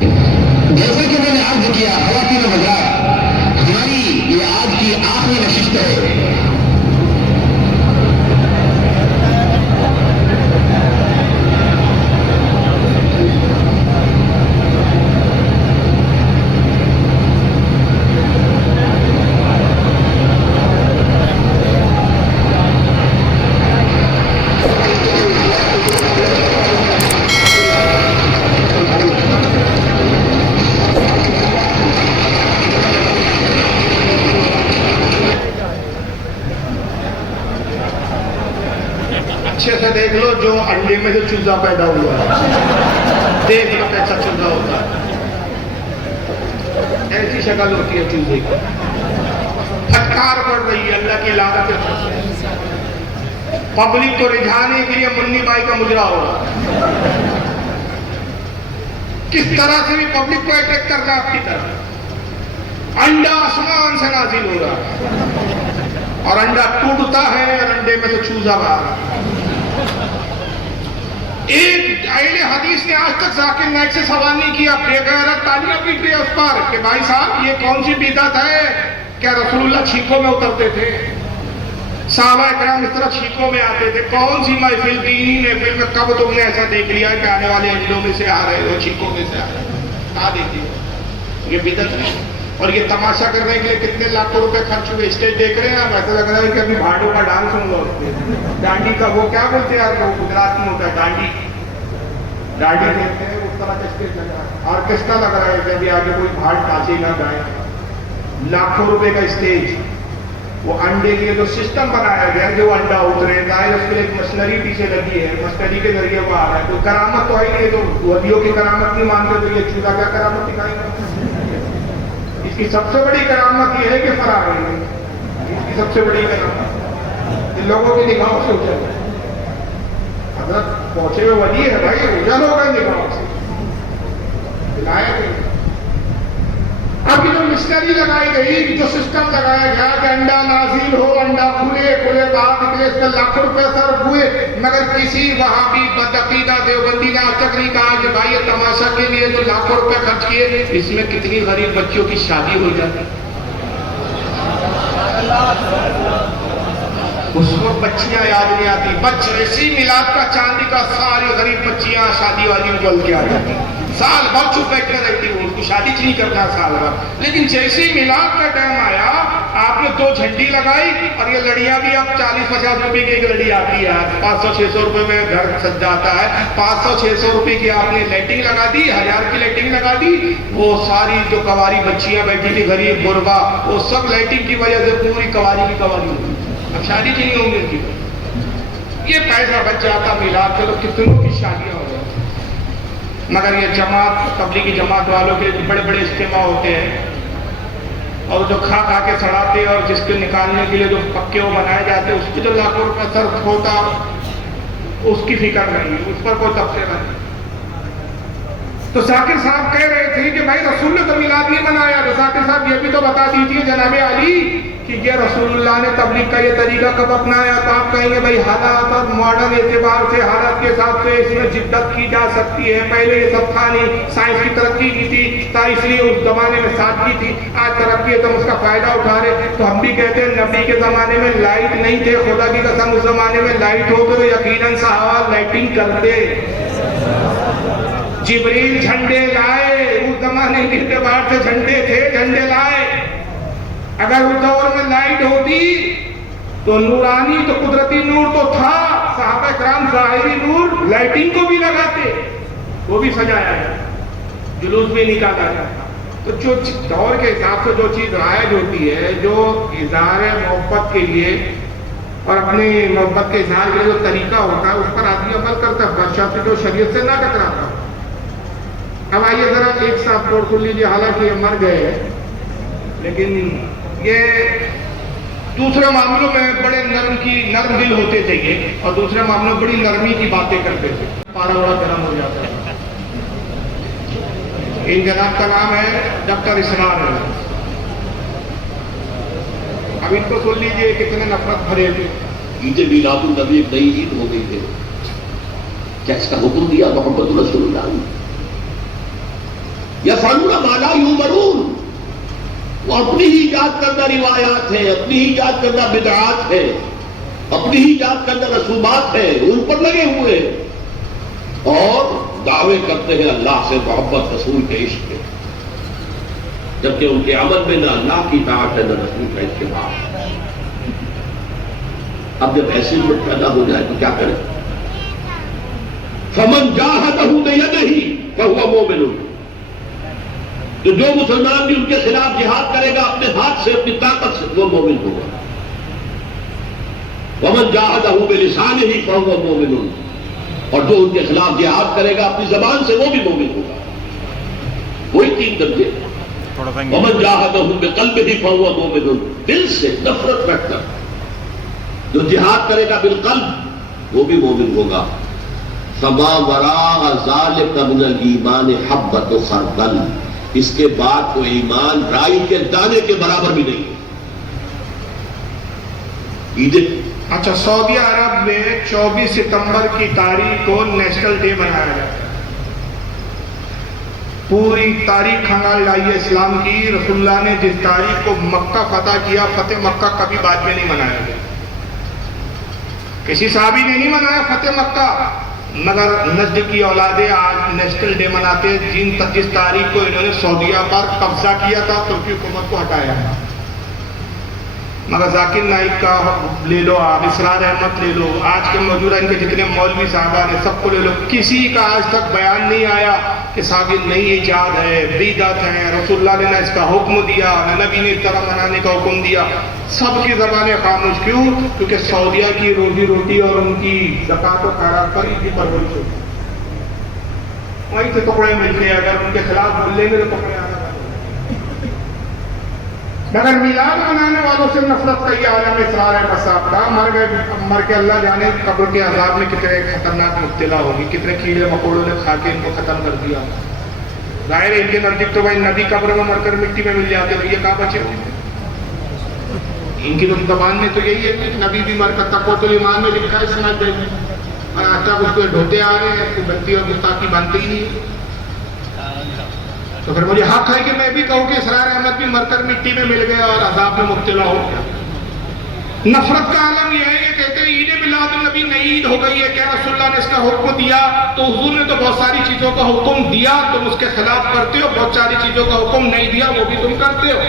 جیسا کہ میں نے عرض کیا، خواتین و حضرات، ہماری یہ آج کی آخری نشست ہے۔ اچھے سے دیکھ لو، جو انڈے میں سے چوزا پیدا ہوا ہے، دیکھ لو کیسا چوزا ہوتا ہے، ایسی شکل ہوتی ہے چوزے کی، پھٹکار پڑ رہی ہے اللہ کی لعنت ہے۔ پبلک کو رجھانے کے لیے منی بائی کا مجرا ہو رہا، کس طرح سے بھی پبلک کو اٹریکٹ کرنا ہے آپ کی طرف۔ انڈا آسمان سے نازل ہو رہا ہے اور انڈا ٹوٹتا ہے اور انڈے میں سے چوزا باہر آتا ہے۔ ایک اہل حدیث نے آج تک ذاکر نائک سے سوال نہیں کیا، بے غیرت تالیاں پیٹ رہی ہے اس پر کہ بھائی صاحب یہ کون سی بدعت ہے، کیا رسول اللہ چھینکوں میں اترتے تھے، صحابہ کرام اس طرح چھینکوں میں آتے تھے، کون سی محفل دینی محفل میں کب تم نے ایسا دیکھ لیا کہ آنے والے انڈوں میں سے آ رہے ہو، چھینکوں میں سے آ رہے ہو، آ دیتی ہو، یہ بدعت ہے۔ اور یہ تماشا کرنے کے لیے کتنے لاکھوں روپے خرچ ہوئے، اسٹیج دیکھ رہے ہیں آپ، ایسا لگ رہا ہے کہ ابھی بھاڑوں کا ڈانس ہوں گا، ڈانڈی کا وہ کیا بولتے ہیں یار، وہ گجرات میں ہوتا ہے ڈانڈی دیکھتے ہیں، اس طرح کا اسٹیج لگ رہا ہے، آرکیسٹرا لگ رہا ہے کہ ابھی آگے کوئی بھاڑ ناچے گا گائے، لاکھوں روپے کا اسٹیج، وہ انڈے کے لیے جو سسٹم بنایا گیا جو انڈا اترے ظاہر اس کے لیے ایک مشنری پیچھے لگی ہے، مشنری کے ذریعے وہ آ رہا ہے، کوئی کرامت تو ہے نہیں، تو ولیوں کی کرامت نہیں مانتے تو یہ چوزا کیا کرامت دکھائے گا؟ اس کی سب سے بڑی کرامت یہ ہے کہ فرار ہے، اس کی سب سے بڑی کرامت ان لوگوں کی نگاہوں سے اجل ہے۔ حضرت پہنچے ہوئے ولی ہے بھائی، اجل ہو گئے نگاہوں سے، دلایا گئی۔ اب یہ جو مشنری لگائی گئی، جو سسٹم لگایا گیا کہ انڈا نازل ہو، انڈا کھلے باہر نکلے، اس پر لاکھوں روپے صرف ہوئے، مگر کسی وہابی بدعقیدہ دیوبندی نے آج تک نہیں کہا کہ بھائی یہ تماشا کے لیے جو لاکھوں روپے خرچ کیے، اس میں کتنی غریب بچوں کی شادی ہو جاتی، اس کو بچیاں یاد نہیں آتی، بچے اسی میلاد کا چاندی کا ساری غریب بچیاں شادی والی ابل کے آ جاتی، سال بھر چپ بیٹھ کر رہتی ہوں، ان کو شادی نہیں کرنا سال بھر، لیکن جیسے ہی میلاد کا ٹائم آیا آپ نے 2 جھنڈی لگائی، اور یہ لڑیاں بھی اب 40-50 روپے کی ایک لڑی آتی ہے، 500-600 روپے میں گھر سج جاتا ہے، 500-600 روپے کی آپ نے لائٹنگ لگا دی، 1000 کی لائٹنگ لگا دی، وہ ساری جو کواری بچیاں بیٹھی تھی غریب غربا، وہ سب لائٹنگ کی وجہ سے پوری کواری کی کواری ہوئی، اب شادی کی نہیں ہوں گی ان کی، یہ پیسہ بچ جاتا میلاد کے، لوگ کتنوں کی شادیاں ہو جاتی۔ مگر یہ جماعت تبلیغی جماعت والوں کے بڑے بڑے اجتماع ہوتے ہیں، اور جو کھا کے سڑاتے ہیں، اور جس کے نکالنے کے لیے جو پکے وہ بنائے جاتے ہیں، اس پہ جو لاکھوں روپے صرف ہوتا، اس کی فکر نہیں، اس پر کوئی تبصرہ نہیں۔ تو ذاکر صاحب کہہ رہے تھے کہ بھائی رسول نے تو میلاد نہیں منایا، تو ذاکر صاحب یہ بھی تو بتا دیجیے جناب علی کہ یہ رسول اللہ نے تبلیغ کا یہ طریقہ کب اپنایا؟ تو آپ کہیں گے بھائی حالات اور ماڈرن اعتبار سے، حالات کے حساب سے اس میں جدت کی جا سکتی ہے، پہلے یہ سب تھا نہیں، سائنس کی ترقی کی تھی، اس لیے اس زمانے میں سادگی تھی، آج ترقی ہے تو ہم اس کا فائدہ اٹھا رہے، تو ہم بھی کہتے ہیں نبی کے زمانے میں لائٹ نہیں تھے، خدا کی قسم اس زمانے میں لائٹ ہو تو یقیناً صحابہ لائٹنگ کرتے، جبریل جھنڈے لائے، اس زمانے کے اعتبار سے جھنڈے تھے، جھنڈے لائے، اگر اس دور میں لائٹ ہوتی تو نورانی تو قدرتی نور تو تھا، صحابہ کرام ظاہری نور لائٹنگ کو بھی لگاتے، وہ بھی سجایا ہے، جلوس بھی نکالا جاتا۔ تو جو دور کے حساب سے جو چیز رائج ہوتی ہے، جو اظہار محبت کے لیے اور اپنی محبت کے اظہار کے لیے جو طریقہ ہوتا ہے، اس پر آدمی عمل کرتا ہے، بادشاہ جو شریعت سے نہ ٹکراتا۔ اب آئیے ذرا ایک ساتھ غور کر لیجیے، حالانکہ یہ مر گئے ہیں، لیکن یہ دوسرے معاملوں میں بڑے نرم دل ہوتے تھے یہ، اور دوسرے معاملوں میں بڑی نرمی کی باتیں کرتے تھے، پارا بڑا گرم ہو جاتا ہے۔ ان جناب کا نام ہے ڈاکٹر اسرار ہے، اب ان کو سن لیجیے کتنے نفرت بھرے تھے۔ عید میلاد النبی ایک نئی عید ہو گئی ہے، کیا اس کا حکم دیا محمد رسول اللہ نے؟ یفعلون ما لا یؤمرون، وہ اپنی ہی ایجاد کردہ روایات ہیں، اپنی ہی ایجاد کردہ بدعات ہیں، اپنی ہی ایجاد کردہ رسومات ہیں، ان پر لگے ہوئے اور دعوے کرتے ہیں اللہ سے محبت، رسول کے عشق کے، جبکہ ان کے عمل میں نہ اللہ کی اطاعت ہے نہ رسول کا اتباع۔ اب جب ایسی امت پیدا ہو جائے تو کیا کریں؟ فمن جاہدہ بیدہ فہو مومن، تو جو مسلمان بھی ان کے خلاف جہاد کرے گا اپنے ہاتھ سے، اپنی طاقت سے، وہ مومن ہوگا۔ ومن جاہدہ بلسانہ فہو مومن، اور جو ان کے خلاف جہاد کرے گا اپنی زبان سے، وہ بھی مومن ہوگا۔ وہی 3 درجے۔ ومن جاہدہ بقلبہ فہو مومن، دل سے نفرت رکھ کر جو جہاد کرے گا بالقلب، وہ بھی مومن ہوگا۔ فما وراء ذلک من الایمان حبۃ خردل، اس کے بعد تو ایمان رائی کے دانے کے برابر بھی نہیں ہے۔ عید اچھا، سعودی عرب میں 24 ستمبر کی تاریخ کو نیشنل ڈے منایا جاتا ہے۔ پوری تاریخ کھنگال لائیے اسلام کی، رسول اللہ نے جس تاریخ کو مکہ فتح کیا، فتح مکہ کبھی بعد میں نہیں منایا گیا، کسی صحابی نے نہیں منایا فتح مکہ، مگر نجد کی اولادیں آج نیشنل ڈے مناتے ہیں، جس تاریخ کو انہوں نے سعودیہ پر قبضہ کیا تھا، ترکی حکومت کو ہٹایا تھا۔ مگر ذاکر نائک کا لے لو، آپ اسرار احمد لے لو، آج کے موجودہ ان کے جتنے مولوی صاحبان ہیں سب کو لے لو، کسی کا آج تک بیان نہیں آیا کہ ثابت نہیں ایجاد ہے، بدعت ہے، رسول اللہ نے نہ اس کا حکم دیا نہ نبی نے اس طرح منانے کا حکم دیا. سب کی زبانیں خاموش. کیوں؟ کیونکہ سعودیہ کی روزی روٹی اور ان کی زکات و خیرات پر ان کی پرورش ہوتی ہے. وہیں سے ٹکڑے ملتے ہیں. اگر ان کے خلاف بول لیں گے تو ٹکڑے آنا. مگر میلاد منانے والوں سے نفرت کا یہ عالم اسرار ہے مسابقہ. مر کے اللہ جانے قبر کے عذاب میں کتنے خطرناک مبتلا ہوگی، کتنے کیڑے مکوڑوں نے کھا کے ان کو ختم کر دیا. ظاہر ہے ان کے نزدیک تو بھائی نبی قبر میں مر کر مٹی میں مل جاتے تو یہ کہاں بچے ہوئے. ان کی تو زبان میں تو یہی ہے کہ نبی بھی مر کر تقویۃ الایمان میں لکھا ہے سمجھ دیں گے، اور آج تک اس کو ڈھوتے آ رہے ہیں، کوئی بنتی اور گستاخی بنتی ہی نہیں. تو پھر مجھے حق ہے کہ میں بھی کہوں کہ اسرار احمد بھی مر کر مٹی میں مل گیا اور عذاب میں مبتلا ہو گیا. نفرت کا عالم یہ ہے کہ کہتے ہیں عید میلاد النبی نئی عید ہو گئی ہے. کیا رسول اللہ نے اس کا حکم دیا؟ تو حضور نے تو بہت ساری چیزوں کا حکم دیا، تم اس کے خلاف کرتے ہو. بہت ساری چیزوں کا حکم نہیں دیا، وہ بھی تم کرتے ہو.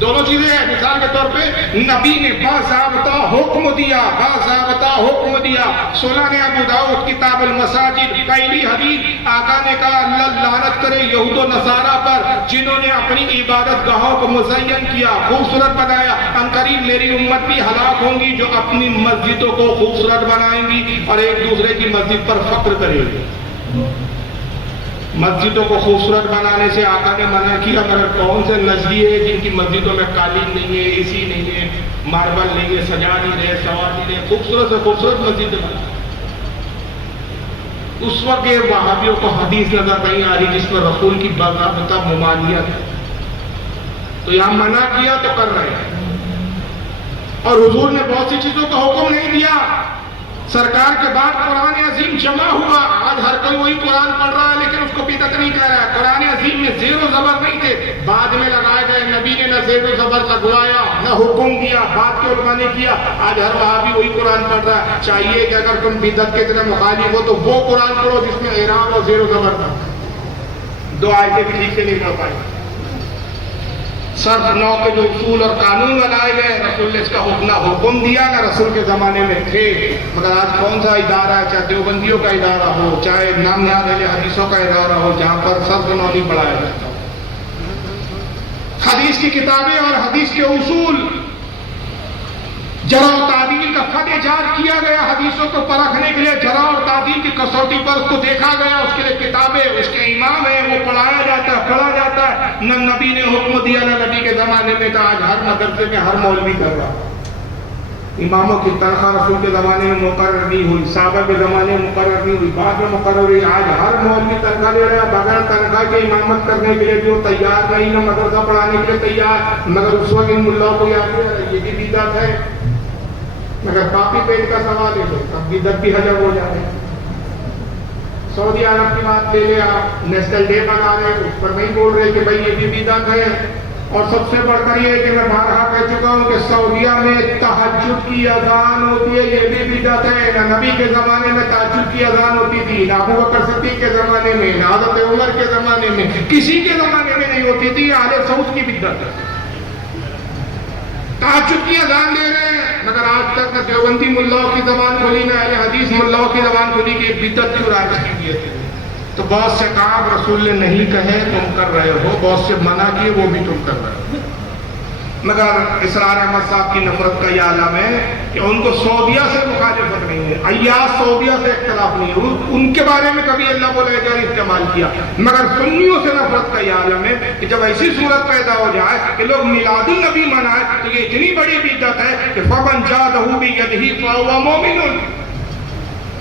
دونوں چیزیں ہیں. مثال کے طور پہ نبی نے باضابطہ حکم دیا، باضابطہ حکم دیا. سنن ابو داؤد کتاب المساجد پہلی حدیث آقا نے کہا اللہ لعنت کرے یہود و نصارہ پر جنہوں نے اپنی عبادت گاہوں کو مزین کیا، خوبصورت بنایا. عنقریب میری امت بھی ہلاک ہوں گی جو اپنی مسجدوں کو خوبصورت بنائیں گی اور ایک دوسرے کی مسجد پر فخر کرے گی. مسجدوں کو خوبصورت بنانے سے آقا نے منع کیا. مگر کون سے نزدی ہے جن کی مسجدوں میں قالین نہیں ہے، اے سی نہیں ہے، ماربل نہیں ہے، سجا نہیں رہے، سوار نہیں رہے، خوبصورت سے خوبصورت مسجد بنا. اس وقت یہ وہابیوں کو حدیث نظر نہیں آ رہی جس میں رسول کی باضابطہ ممانعت ہے. تو یہاں منع کیا تو کر رہے ہیں. اور حضور نے بہت سی چیزوں کا حکم نہیں دیا. سرکار کے بعد قرآن عظیم جمع ہوا. آج ہر کوئی وہی قرآن پڑھ رہا ہے لیکن اس کو بدعت نہیں کہہ رہا ہے. قرآن عظیم میں زیر و زبر نہیں تھے، بعد میں لگائے گئے. نبی نے نہ زیر و زبر لگوایا نہ حکم دیا، بات کے علماء نے کیا. آج ہر وہابی وہی قرآن پڑھ رہا ہے. چاہیے کہ اگر تم بدعت کے اتنے مخالف ہو تو وہ قرآن پڑھو جس میں اعراب اور زیر و زبر تھا. دو آیتیں بھی ٹھیک سے نہیں پڑھ پائے. صرف نو کے جو اصول اور قانون بنائے گئے، رسول نے اس کا حکم دیا نہ رسول کے زمانے میں تھے. مگر آج کون سا ادارہ ہے، چاہے دیوبندیوں کا ادارہ ہو، چاہے نام نہاد اہل حدیثوں کا ادارہ ہو، جہاں پر صرف نو نہیں پڑھایا جاتا. حدیث کی کتابیں اور حدیث کے اصول جرح و تعدیل کا خط ایجاد کیا گیا. حدیثوں کو پرکھنے کے لیے جرح اور تعدیل کی کسوٹی پر اس کو دیکھا گیا. اس کے لیے کتابیں، اس کے امام ہیں، وہ پڑھایا جاتا ہے، پڑھا جاتا ہے. نہ نبی نے حکم دیا نہ نبی کے زمانے میں تھا. آج ہر مدرسے میں ہر مولوی کر رہا. اماموں کی تنخواہ رسول کے زمانے میں مقرر نہیں ہوئی، صحابہ کے زمانے میں مقرر نہیں ہوئی، بعد میں مقرر ہوئی. آج ہر مولوی تنخواہ لے رہا ہے. بغیر تنخواہ کے امامت کرنے کے لیے جو تیار نہیں، نہ مدرسہ پڑھانے کے لیے تیار. مگر اس وقت ان ملاؤں کو یاد ہے یہ بھی بدعت ہے. مگر کاپی پیٹ کا سوال ہے تو اب بدعت بھی حجب ہو جاتے ہیں. سعودی عرب کی بات لے لے آپ، نیشنل ڈے بنا رہے ہیں، اس پر نہیں بول رہے کہ بھائی یہ بھی بدعت ہے. اور سب سے بڑھ کر یہ کہ میں بارہا کہہ چکا ہوں کہ سعودیہ میں تہجد کی اذان ہوتی ہے، یہ بھی بدعت ہے. نہ نبی کے زمانے میں تہجد کی اذان ہوتی تھی، نہ ابو بکر صدیق کے زمانے میں، نہ حضرت عمر کے زمانے میں، کسی کے زمانے میں نہیں ہوتی تھی. یہ آل سعود کی بدعت ہے. تہجد کی اذان دے رہے ہیں مگر آج تک نہ دیوبندی ملاؤں کی زبان کھلی نہ اہل حدیث ملاؤں کی زبان کھلی کہ بدعت کیوں رائج کی ہے. تو بہت سے کام رسول نے نہیں کہے تم کر رہے ہو، بہت سے منع کیے وہ بھی تم کر رہے ہو. مگر اسرار احمد صاحب کی نفرت کا یہ عالم ہے کہ ان کو سعودیہ سے مخالفت نہیں ہے، ایاز سعودیہ سے اختلاف نہیں ہے. ان کے بارے میں کبھی اللہ کو لے کر استعمال کیا. مگر سنیوں سے نفرت کا یہ عالم ہے کہ جب ایسی صورت پیدا ہو جائے کہ لوگ میلاد النبی منائیں تو یہ اتنی بڑی بدعت ہے کہ فمن جاہدہ بیدہ فہو مومن.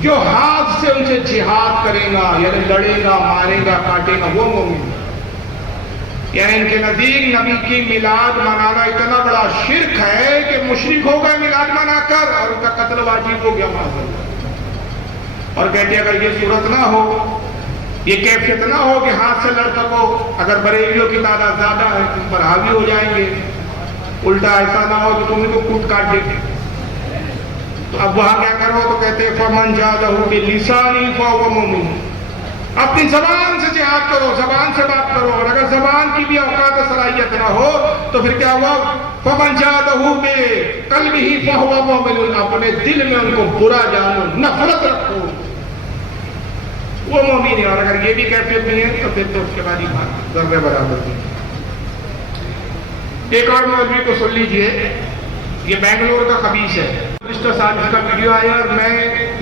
جو ہاتھ سے ان سے جہاد کرے گا، یعنی لڑے گا، مارے گا، کاٹے گا، وہ مومن. یعنی ان کے نزدیک نبی کی میلاد منانا اتنا بڑا شرک ہے کہ مشرک ہو گئے میلاد منا کر اور ان کا قتل واجب ہو گیا معذرت. اور کہتے ہیں اگر یہ صورت نہ ہو، یہ کیفیت نہ ہو کہ ہاتھ سے لڑ سکو، اگر بریلیوں کی تعداد زیادہ ہے تم پر حاوی ہو جائیں گے. الٹا ایسا نہ ہو کہ تم ان کو کود کاٹ دیں گے. تو اب وہاں کیا کرو تو کہتے ہیں فمن جاہدہ بلسانہ فہو مومن. اپنی زبان سے جہاد کرو، زبان سے بات کرو. اور اگر زبان کی بھی اوقات و صلاحیت نہ ہو تو پھر کیا ہوا؟ فمن جاہدہ بقلبہ فہو مومن. اپنے دل میں ان کو برا جانو، نفرت رکھو. وہ مومن ہے. اور اگر یہ بھی کیفیت نہیں ہے تو پھر تو اس کے بعد ایمان ذرے برابر نہیں. ایک اور مولوی کو سن لیجئے, یہ بنگلور کا خبیث ہے. پچھلے سال اس کا ویڈیو آیا اور میں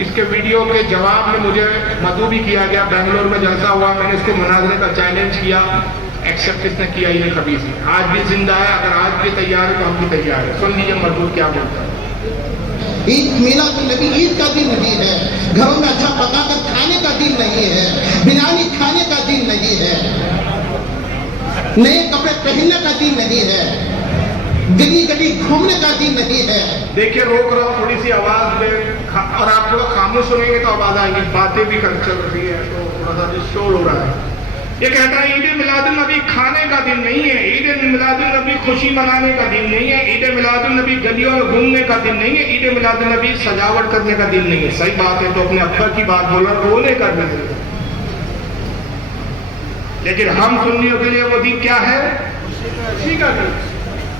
اس کے ویڈیو کے جواب میں مجھے مدعو بھی کیا گیا. بنگلور میں جلسہ ہوا, میں نے اس کو مناظرے کا چیلنج کیا, ایکسیپٹ اس نے کیا. یہ خبیث ہے, آج بھی زندہ ہے. اگر آج بھی تیار ہے تو ہم بھی تیار ہیں. سن لیجیے مدعو کیا بولتا ہے. عید میلاد النبی عید کا دن نہیں ہے, گھروں میں اچھا پکا کر کھانے کا دن نہیں ہے, بریانی کھانے کا دن نہیں ہے, نئے کپڑے پہننے کا دن نہیں ہے, گلی گلی گھومنے کا دن نہیں ہے. دیکھیے روک رہا ہوں تھوڑی سی آواز میں, اور آپ تھوڑا خاموش سنیں گے تو آواز آئے گی. باتیں بھی چل رہی ہے تو تھوڑا سا شور ہو رہا ہے. یہ کہتا ہے عید میلاد النبی کھانے کا دن نہیں ہے, عید میلاد النبی خوشی منانے کا دن نہیں ہے, عید میلاد النبی گلیوں میں گھومنے کا دن نہیں ہے, عید میلاد النبی سجاوٹ کرنے کا دن نہیں ہے. صحیح بات ہے, تو اپنے ابا کی بات بولا, رونے کا دن ہے. لیکن ہم سنیوں کے لیے وہ دن کیا ہے؟ خوشی کا دن,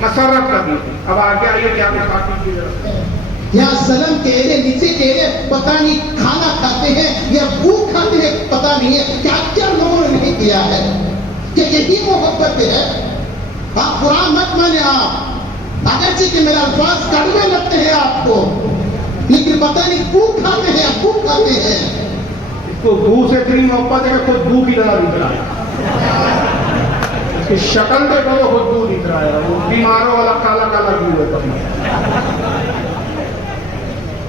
مسرت کا دن. اب آگے آئیے کیا بات کی. یہاں سلم کہہ نیچے کہہ رہے پتہ نہیں کھانا کھاتے ہیں یا بھوک کھاتے ہیں, پتہ نہیں ہے کیا کیا لوگوں نے نہیں کیا ہے. کہ یہی محبت ہے. آپ قرآن مت مانے, آپ اگرچہ کہ میرا الفاظ کڑوے لگتے ہیں آپ کو, لیکن پتہ نہیں بھوک کھاتے ہیں یا بھوک کھاتے ہیں. اس کو بھو سے اتنی محبت ہے کہ خود بھو کی طرح دکھ رہا ہے. اس کی شکل دیکھو تو خود بھو دکھ رہا ہے. وہ بیماروں والا کالا کالا بھو ہے.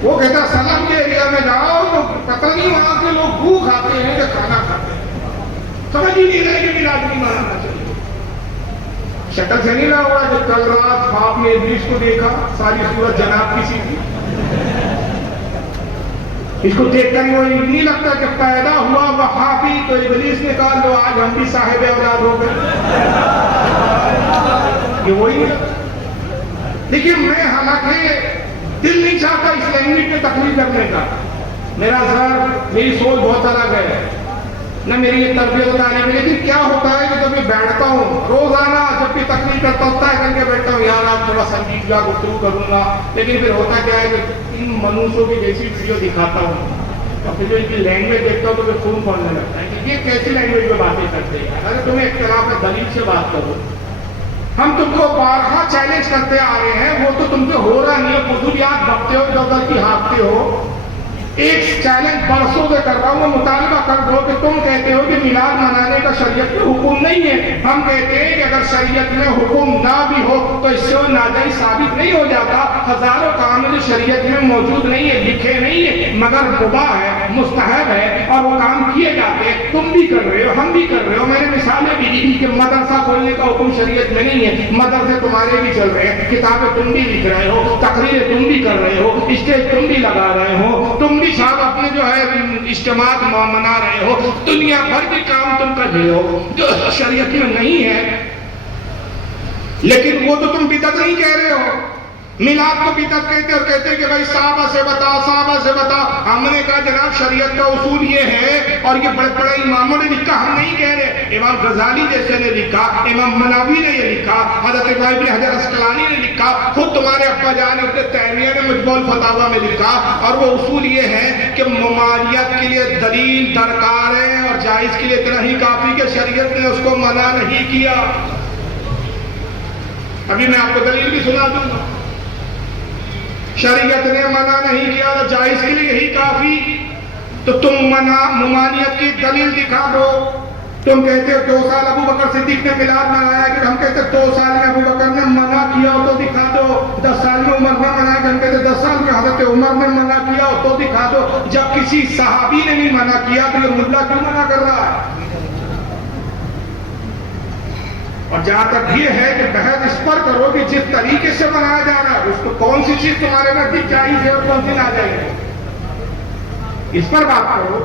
وہ کہتا ہے سلم کے ایریا میں جاؤ تو پتہ نہیں وہاں کے لوگ بھو کھاتے ہیں کہ کھانا کھاتے ہیں. سمجھ ہی نہیں رہے کہ میلاد نہیں منانا چاہیے. شکل سے نہیں رہا ہوا کہ کل رات خواب میں ابلیس کو دیکھا, ساری صورت جناب کی سی تھی. اس کو دیکھ کر وہ نہیں لگتا کہ پیدا ہوا وہابی تو ابلیس نے کہا لو آج ہم بھی صاحب اولاد ہو گئے. یہ وہی ہے. لیکن میں حالانکہ دل نہیں چاہتا اس لینگویج میں تقریر کرنے کا. میرا ذرا میری سوچ بہت الگ ہے, نہ میری یہ تربیت بتانے میں. لیکن کیا ہوتا ہے کہ جب میں بیٹھتا ہوں روزانہ, جب بھی تقریر کرتا ہوں طے کر کے بیٹھتا ہوں یار آج تھوڑا سنجیدگی گفتگو کروں گا. لیکن پھر ہوتا کیا ہے کہ ان منوشوں کی جیسی ویڈیو دکھاتا ہوں اور پھر جو ان کی لینگویج دیکھتا ہوں تو پھر خون کھولنے لگتا ہے کہ یہ کیسی لینگویج میں باتیں کرتے ہیں. ارے تمہیں اختلاف ہے, دلیل سے بات کرو. ہم تم کو بارہا چیلنج کرتے آ رہے ہیں, وہ تو تم سے ہو رہا نہیں ہے. فضولیات بکتے ہو, ادھر کی ہانکتے ہو. ایک چیلنج برسوں سے کر رہا ہوں, وہ مطالبہ کر دو کہ تم کہتے ہو کہ میلاد منانے کا شریعت میں حکم نہیں ہے. ہم کہتے ہیں کہ اگر شریعت میں حکم نہ بھی ہو تو اس سے وہ ناجائز ثابت نہیں ہو جاتا. ہزاروں کام جو شریعت میں موجود نہیں ہے, لکھے نہیں ہے, مگر مباح ہے, مستحب ہے, اور وہ کام کیے جاتے ہیں. تم بھی کر رہے ہو, ہم بھی کر رہے ہو. میں نے مثالیں بھی دی کہ مدرسہ کھولنے کا حکم شریعت میں نہیں ہے, مدرسے تمہارے بھی چل رہے ہیں, کتابیں تم بھی لکھ رہے ہو, تقریریں تم بھی کر رہے ہو, اسٹیج تم بھی لگا رہے ہو, تم بھی صاحب اپنے جو ہے اجتماعات منا رہے ہو. دنیا بھر کے کام تم کر رہے ہو جو شریعت میں نہیں ہے. لیکن وہ تو تم بدعت نہیں کہہ رہے ہو. میلاد کو بدعت کہتے اور کہتے کہ بھائی صحابہ سے بتا, صحابہ سے بتا. ہم نے کہا جناب شریعت کا اصول یہ ہے, اور یہ بڑے بڑے اماموں نے لکھا, ہم نہیں کہہ رہے. امام غزالی جیسے نے لکھا, امام مناوی نے یہ لکھا, حضرت ابن حجر اسقلانی نے لکھا, خود تمہارے ابا جان ابن تیمیہ نے مجموع الفتاوی میں لکھا. اور وہ اصول یہ ہے کہ ممانعت کے لیے دلیل درکار ہے, اور جائز کے لیے اتنا ہی کافی کہ شریعت نے اس کو منع نہیں کیا. ابھی میں آپ کو دلیل بھی سنا دوں گا. شریعت نے منع نہیں کیا تو جائز کے لیے یہی کافی. تو تم ممانعت کی دلیل دکھا دو. تم کہتے ہو 2 سال ابو بکر صدیق نے میلاد منایا, کہ ہم کہتے 2 سال میں ابو بکر نے منع کیا ہو تو دکھا دو. 10 سال میں عمر نے منع کیا, ہم کہتے 10 سال میں حضرت عمر نے منع کیا ہو تو دکھا دو. جب کسی صحابی نے نہیں منع کیا تو یہ ملا کیوں منع کر رہا ہے؟ اور جہاں تک یہ ہے کہ بحث اس پر کرو کہ جس طریقے سے منایا جا رہا ہے اس کو کون سی چیز تمہارے نزدیک جائز ہے اور کون سی ناجائز ہے, اس پر بات کرو.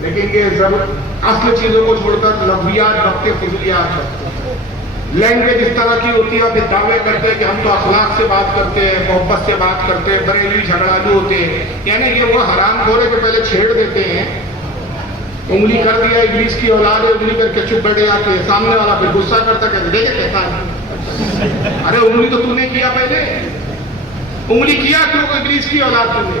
لیکن یہ ضرور اصل چیزوں کو چھوڑ کر لفظیات بکتے, فضولیات بکتے. لینگویج اس طرح کی ہوتی ہے, ابھی دعوے کرتے ہیں کہ ہم تو اخلاق سے بات کرتے ہیں, محبت سے بات کرتے ہیں, بریلوی جھگڑالو ہوتے ہیں. یعنی یہ وہ حرام خورے کے پہلے چھیڑ دیتے ہیں, انگلی کر دیا ابلیس کی اولاد ہے, انگلی کر کے چپ بیٹھے جاتے ہیں. سامنے والا پھر غصہ کرتا کہتے دیکھے کہتا ہے ارے انگلی تو تو نے کیا, پہلے انگلی کیا کیوں ابلیس کی اولاد تم نے.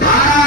12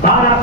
12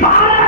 12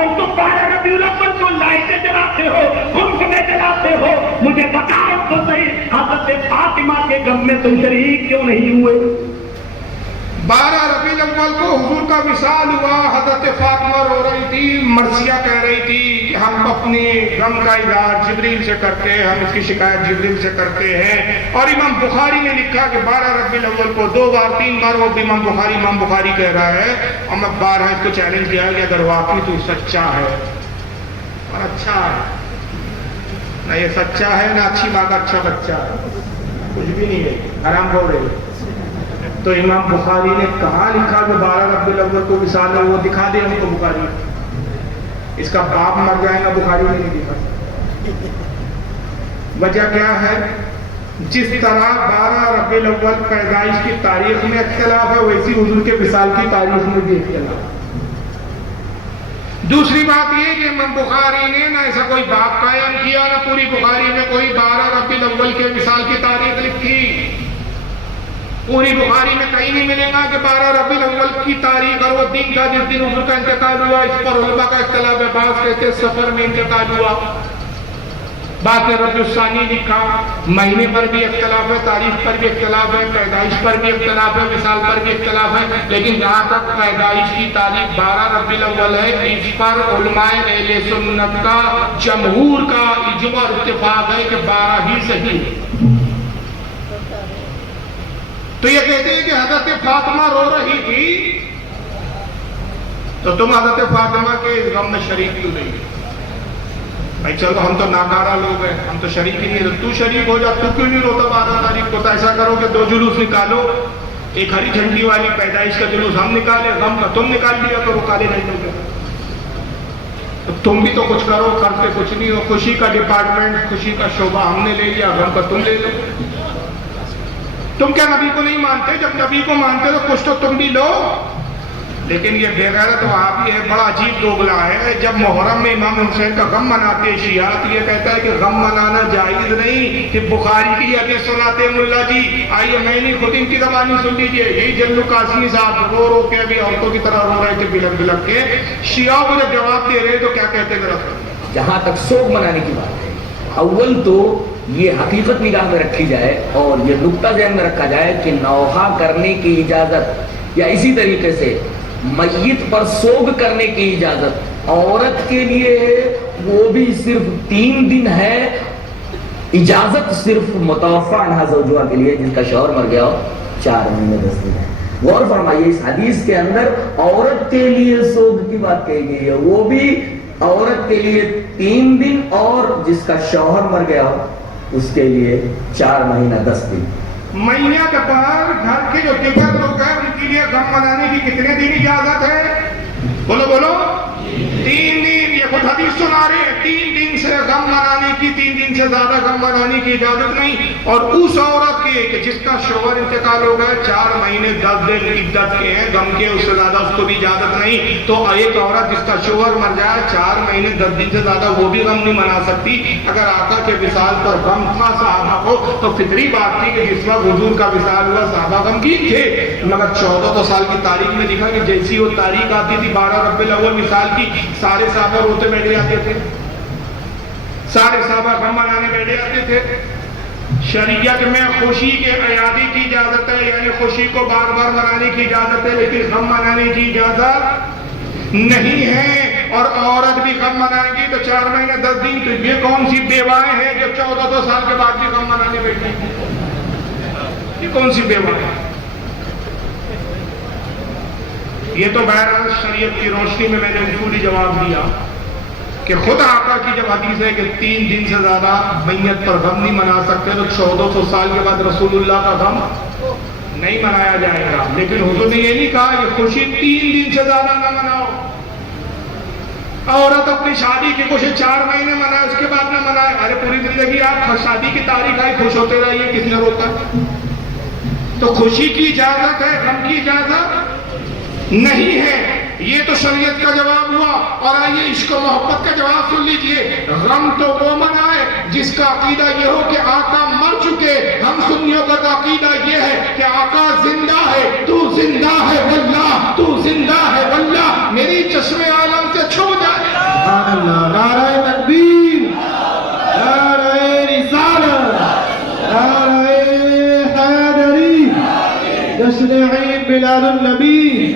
اور تم 12 ربیع الاول کو لائٹیں جلاتے ہو، خنفنے جلاتے ہو. مجھے بتاؤ تو صحیح، حضرت فاطمہ کے غم میں تم شریک کیوں نہیں ہوئے؟ 12 ربیع الاول کو حضور کا وصال ہوا. حضرت فاطمہ رو رہی تھی، مرثیہ کہہ رہی تھی کہ ہم اپنے غم کا اظہار جبریل سے کرتے ہیں، ہم اس کی شکایت جبریل سے کرتے ہیں. اور امام بخاری نے لکھا کہ 12 ربیع الاول کو 2 بار 3 بار وہ امام بخاری کہہ رہا ہے. اور میں بارہ اس کو چیلنج کیا کہ اگر واقعی تو سچا ہے اور اچھا ہے، نہ یہ سچا ہے نہ اچھی ماں کا اچھا بچہ ہے، کچھ بھی نہیں ہے، حرام خور ہے. تو امام بخاری نے کہاں لکھا کہ 12 ربیع الاول کو وصال ہے؟ وہ دکھا دے ہم کو بخاری. اس کا باپ مر جائے گا، بخاری نے نہیں لکھا. وجہ کیا ہے؟ جس طرح 12 ربیع الاول پیدائش کی تاریخ میں اختلاف ہے، ویسی حضور کے وصال کی تاریخ میں بھی اختلاف. دوسری بات یہ کہ امام بخاری نے نہ ایسا کوئی باب قائم کیا، نہ پوری بخاری میں کوئی 12 ربیع الاول کے وصال کی تاریخ لکھی. پوری بخاری میں کہیں نہیں ملے گا کہ 12 ربیع الاول کی تاریخ اور وہ دن کا جس دن حضور کا انتقال ہوا. اس پر علماء کا اختلاف ہے. بعض کہتے ہیں سفر میں انتقال ہوا، بعد میں ربیع الثانی لکھا. مہینے پر بھی اختلاف ہے، تاریخ پر بھی اختلاف ہے، پیدائش پر بھی اختلاف ہے، وصال پر بھی اختلاف ہے. لیکن جہاں تک پیدائش کی تاریخ 12 ربیع الاول ہے، اس پر علماء اہل سنت کا جمہور کا اجماع اور اتفاق ہے کہ 12 ہی صحیح ہے. تو یہ کہتے ہیں کہ حضرت فاطمہ رو رہی تھی، تو تم حضرت فاطمہ کے اس غم میں شریک کیوں نہیں؟ بھائی چلو ہم تو ناکارہ لوگ ہیں، ہم تو شریک ہی نہیں. تو شریک ہو جا، تو کیوں نہیں روتا 12 تاریخ کو؟ تو ایسا کرو کہ 2 جلوس نکالو، ایک ہری جھنڈی والی پیدائش کا جلوس ہم نکالے، غم کا تم نکال لیا تو وہ کالے نہیں ہوگا. تو تم بھی تو کچھ کرو، کرتے کچھ نہیں ہو. خوشی کا ڈپارٹمنٹ، خوشی کا شعبہ ہم نے لے لیا، غم کا تم لے لو. تم کیا نبی کو نہیں مانتے؟ جب نبی کو مانتے تو کچھ تو تم بھی لو. لیکن یہ بے غیرت وہاں بھی ہے، بڑا عجیب دوگلا ہے. جب محرم میں امام حسین کا غم مناتے شیعہ، تو یہ کہتا ہے کہ غم منانا جائز نہیں، کہ بخاری کی حدیث سناتے ہیں ملا جی. آئیے میں نے خود ان کی زبانی سن لیجیے. یہی جلو قاسمی صاحب رو رو کے ابھی عورتوں کی طرح رو رہے تھے، بلک بلک کے. شیعہ کو جب جواب دے رہے تو کیا کہتے ہیں؟ جہاں تک سوگ منانے کی بات ہے، اول تو یہ حقیقت نگاہ میں رکھی جائے اور یہ نقطہ ذہن میں رکھا جائے کہ نوحہ کرنے کی اجازت یا اسی طریقے سے میت پر سوگ کرنے کی اجازت عورت کے لیے وہ بھی صرف 3 دن ہے. اجازت صرف متوفی عنہا زوجہ کے لیے جس کا شوہر مر گیا ہو 4 مہینے 10 دن ہے. غور فرمائیے، اس حدیث کے اندر عورت کے لیے سوگ کی بات کہی گئی ہے، وہ بھی عورت کے لیے 3 دن، اور جس کا شوہر مر گیا ہو اس کے لیے 4 مہینہ 10 دن. مہینے کے بعد گھر کے جو دیگر لوگ ہیں ان کے لیے غم منانے کی کتنے دن اجازت ہے؟ بولو بولو. 3 دن. یہ خود حدیث سنا رہے ہیں 3 دن سے غم منانے کی، 3 دن سے زیادہ غم منانے کی اجازت نہیں. اور اس عورت کے کہ جس کا شوہر انتقال ہو گیا 4 مہینے 10 دن عدت کے ہیں غم کے، اس سے زیادہ اس کو بھی اجازت نہیں. تو ایک عورت جس کا شوہر مر جائے 4 مہینے 10 دن سے زیادہ وہ بھی غم نہیں منا سکتی. اگر آقا کے وصال پر غم تھا صحابہ کو تو فطری بات تھی کہ جس وقت حضور کا وصال ہوا صحابہ غمگین تھے. مگر 14 سال کی تاریخ میں لکھا کہ جیسی وہ تاریخ آتی تھی 12 ربیع الاول وصال کی، سارے صحابہ روتے بیٹھ جاتے تھے، سارے صحابہ غم منانے بیٹھ جاتے تھے. شریعت میں خوشی کے عیادی کی اجازت ہے، یعنی خوشی کو بار بار منانے کی اجازت ہے، لیکن غم منانے کی اجازت نہیں ہے. اور عورت بھی غم منائے گی تو 4 مہینے 10 دن. تو یہ کون سی بیوائیں ہیں جو 14 سال کے بعد بھی غم منانے بیٹھی؟ یہ کون سی بیوائیں ہیں؟ یہ تو بہرحال شریعت کی روشنی میں نے پوری جواب دیا کہ خود آقا کی جب حدیث ہے کہ 3 دن سے زیادہ میت پر غم نہیں منا سکتے، تو 1400 سال کے بعد رسول اللہ کا غم نہیں منایا جائے گا. لیکن حضور نے یہ نہیں کہا کہ خوشی 3 دن سے زیادہ نہ مناؤ. عورت اپنی شادی کی خوشی 4 مہینے منائے، اس کے بعد نہ منائے. ارے پوری زندگی آپ شادی کی تاریخ آئی خوش ہوتے رہیے، کس نے روکا؟ تو خوشی کی اجازت ہے، غم کی اجازت نہیں ہے. یہ تو شریعت کا جواب ہوا. اور آئیے عشق و محبت کا جواب سن لیجئے. غم تو وہ منائے جس کا عقیدہ یہ ہو کہ آقا مر چکے. ہم سنیوں کا عقیدہ یہ ہے کہ آقا زندہ ہے، تو زندہ ہے واللہ، تو زندہ ہے واللہ. میری چشم عالم سے چھو جائے سبحان اللہ. نعرہ تکبیر, نعرہ رسالت, نعرہ حیدری. جشن عید میلاد النبی,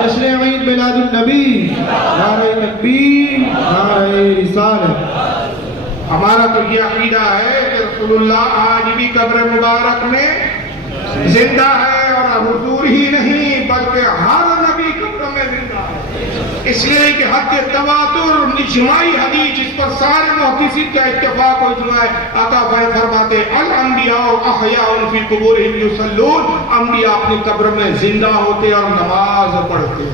جشن عید میلاد النبی. نعرہ تکبیر, نعرہ رسالت. ہمارا تو یہ عقیدہ ہے کہ رسول اللہ آج بھی قبر مبارک میں زندہ ہے, اور حضور ہی نہیں بلکہ ہر نبی قبر میں زندہ ہے. اس لیے کہ حد تواتر اجماعی حدیث جس پر سارے محدثین کا اتفاق و اجماع ہے. آقا فرماتے الانبیاء احیاء فی قبورہم یصلون, انبیاء اپنی قبر میں زندہ ہوتے اور نماز پڑھتے.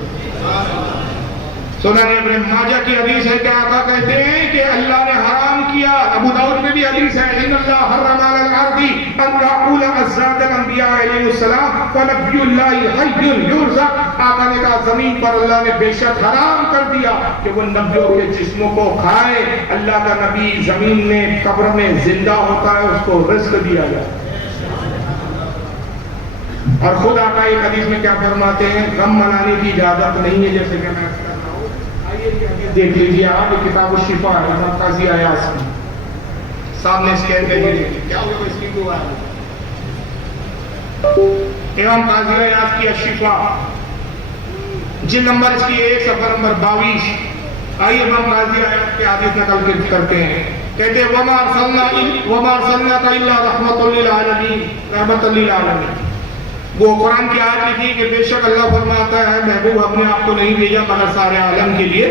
سنن ابن ماجہ کی حدیث ہے کہ آقا کہتے ہیں کہ اللہ نے حرام کیا. ابو داؤد میں بھی حدیث ہے ان اللہ حرم علی الارض ان تعول ازاد الانبیاء علیہ السلام فنبی اللہ حی یرزق. آقا نے کہا زمین پر اللہ نے بے شک حرام کر دیا کہ وہ نبیوں کے جسموں کو کھائے. اللہ کا نبی زمین میں قبر میں زندہ ہوتا ہے, اس کو رزق دیا جائے. اور خود آقا ایک حدیث میں کیا فرماتے ہیں, غم منانے کی اجازت نہیں ہے. جیسے کہ میں دیکھ لیجیے آپ, کتاب الشفا ہے امام قاضی عیاض کی, سامنے اسکین کر لیجیے کیا ہوگا اس کی دعا ہے. امام قاضی عیاض کی الشفا, جلد نمبر اس کی 1 صفحہ نمبر 22. آئیے امام قاضی عیاض کے حدیث نقل کرتے ہیں. کہتے ہیں وما ارسلناک الا رحمۃ للعالمین, رحمۃ للعالمین. وہ قرآن کی آیت لکھی کہ بے شک اللہ فرماتا ہے محبوب ہم نے آپ کو نہیں بھیجا مگر سارے عالم کے لیے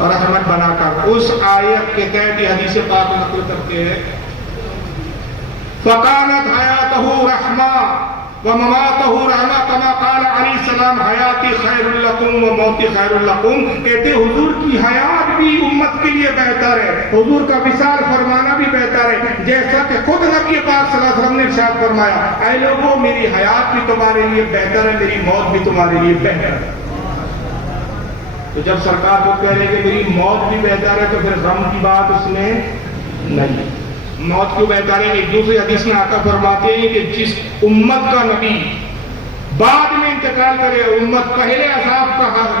رحمت بنا کر. اس آیت کے تحت یہ حدیث پاک نقل کرتے ہیں فَقَانَتْ حَيَاتَهُ رَحْمَةً وَمَمَاتَهُ رَحْمَةً كَمَا قَالَ عَلَيْهِ السَّلَامُ حَيَاتِي خَيْرٌ لَكُمْ وَمَوْتِي خَيْرٌ لَكُمْ. کہتے حضور کی حیات بھی امت کے لیے بہتر ہے, حضور کا وصال فرمانا بھی بہتر ہے. جیسا کہ خود نبی پاک صلی اللہ علیہ وسلم نے ارشاد فرمایا اے لوگوں میری حیات بھی تمہارے لیے بہتر ہے, میری موت بھی تمہارے لیے بہتر ہے. تو جب سرکار کو کہہ رہے کہ میری موت بھی بہتر ہے تو پھر غم کی بات اس میں نہیں. موت کیوں بہتر ہے؟ ایک دوسری حدیث میں آقا فرماتے ہیں کہ جس امت کا نبی بعد میں انتقال کرے, امت پہلے عذاب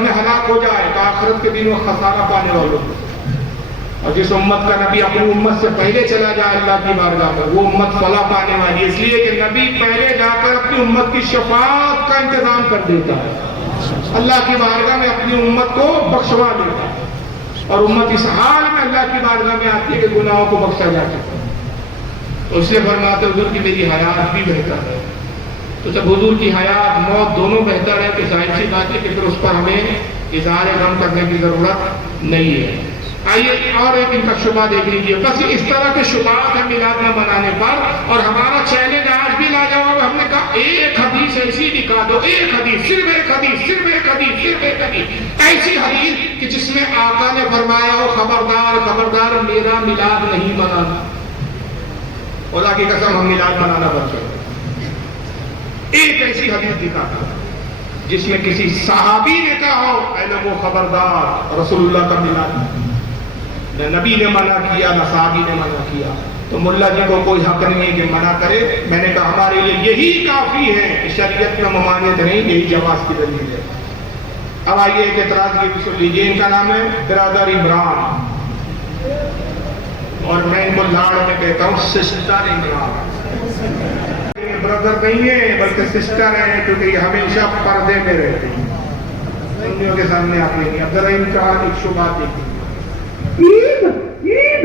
میں ہلاک ہو جائے تو آخرت کے دن وہ خسارہ پانے والوں. اور جس امت کا نبی اپنی امت سے پہلے چلا جائے اللہ کی بارگاہ میں, وہ امت فلاح پانے والی. اس لیے کہ نبی پہلے جا کر اپنی امت کی شفاعت کا انتظام کر دیتا ہے, اللہ کی بارگاہ میں اپنی امت کو بخشوا دیتا ہے, اور امت اس حال میں اللہ کی بارگاہ میں آتی ہے کہ گناہوں کو بخشا جا سکتا ہے. اس لیے فرماتے حضور کی میری حیات بھی بہتر ہے. تو جب حضور کی حیات موت دونوں بہتر ہے تو ظاہر سی بات ہے کہ پھر اس پر ہمیں اظہار غم کرنے کی ضرورت نہیں ہے. آئیے اور ایک ان کا شبہ دیکھ لیجیے. بس اس طرح کے شبہات ہیں میلاد نہ منانے پر, اور ہمارا چیلنج آج بھی لاجواب. ہم نے کہا ایک حدیث ایسی دکھا دو, ایک حدیث, صرف ایک حدیث, صرف ایک حدیث, صرف ایک حدیث, ایسی حدیث کہ جس میں آقا نے فرمایا ہو خبردار خبردار میرا میلاد نہیں منانا. خدا کی قسم ہم میلاد منانا بند کر. ایک ایسی حدیث دکھا تھا جس میں کسی صحابی نے کہا ہو اے لوگوں خبردار رسول اللہ کا میلاد, نہ نبی نے منع کیا نہ صحابی نے منع کیا, تو ملا جی کو کوئی حق نہیں ہے کہ منع کرے. میں نے کہا ہمارے لیے یہی کافی ہے کہ شریعت میں ممانعت نہیں, یہی جواز کی دلیل ہے. اب آئیے ایک اعتراض کی بھی سن لیجیے. ان کا نام ہے برادر عمران, اور میں ان کو لاڑ میں کہتا ہوں سسٹر عمران. برادر نہیں ہے بلکہ سسٹر ہے, کیونکہ یہ ہمیشہ پردے میں رہتے ہیں, سنیوں کے سامنے آتے ہیں. اب ذرا ان کا ایک شبہ دیکھیں. عید عید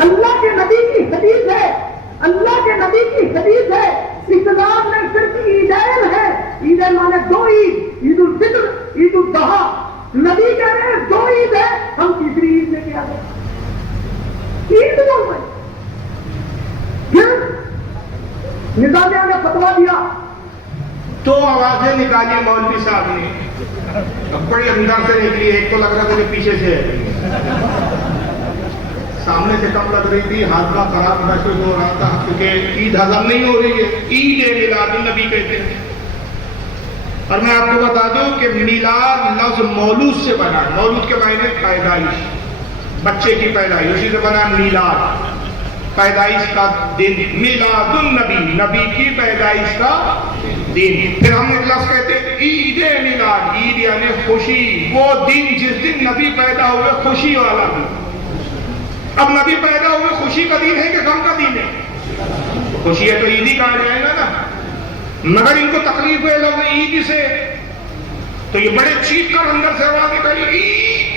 اللہ کے نبی کی حدیث ہے, اللہ کے نبی کی حدیث ہے. اسلام میں صرف عیدین ہے. عیدین مانے دو عید, عید الفطر, عید الاضحیٰ. نبی کہہ رہے ہیں دو عید ہے, ہم تیسری عید لے کے آ گئے. عید بول رہے پھر نظامیہ نے فتوا دیا, دو آوازیں نکالی مولوی صاحب نے, اب بڑی اندر سے نکلی. ایک تو لگ رہا تھا کہ پیچھے سے ہے, سامنے سے کم لگ رہی تھی, ہاضمہ خراب محسوس ہو رہا تھا کیونکہ عید ہضم نہیں ہو رہی ہے. عید میلاد النبی کہتے ہیں. اور میں آپ کو بتا دوں کہ میلاد لفظ مولود سے بنا. مولود کے معنی پیدائش, بچے کی پیدائش, اسی سے بنا میلاد, پیدائش کا دن. میلاد النبی, نبی کی پیدائش کا دین. پھر ہم ایک لفظ کہتے ہیں عید میلاد. عید یعنی خوشی، وہ دن جس دن نبی پیدا ہوئے، خوشی والا دن. اب نبی پیدا ہوئے خوشی کا دن ہے کہ غم کا دن ہے؟ خوشی ہے تو عید ہی کہا جائے گا نا. مگر ان کو تکلیف ہے لفظ عید سے، تو یہ بڑے چیخ کر اندر سے آواز نکلی عید.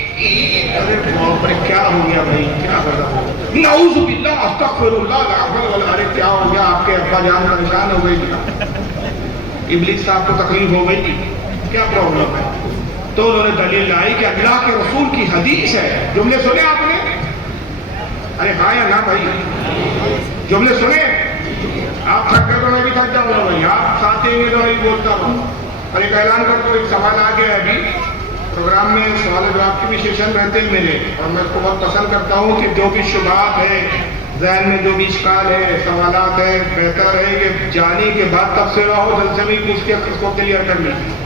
ارے باپ رے کیا ہو گیا بھائی، کیا کر رہا ہو؟ نعوذ باللہ، استغفر اللہ، لا حول ولا قوت. ارے کیا ہو گیا؟ آپ کے ابا جان پریشان ہو گئی تھی، ابلیس صاحب کو تکلیف ہو گئی تھی، کیا پرابلم ہے؟ تو انہوں نے دلیل لائی کہ اللہ کے رسول کی حدیث ہے. جملے سنے آپ نے؟ ارے ہاں یا نہ بھائی؟ جملے سنے؟ آپ تھک گئے تو میں بھی تھک جاؤں گا بھائی، آپ ساتھ ہی تو نہیں بولتا ہوں. اور ایک اعلان کر دو، ایک سوال آ گیا ابھی پروگرام میں، سوال جواب کے بھی سیشن رہتے ہیں میرے، اور میں اس کو بہت پسند کرتا ہوں کہ جو بھی شبہات ہے ذہن میں، جو بھی اشکال ہے، سوالات ہے، بہتر ہے کہ جانے کے بعد تبصرہ ہو، جلد سے بھی پوچھ کے اس کو کلیئر کر لیجیے.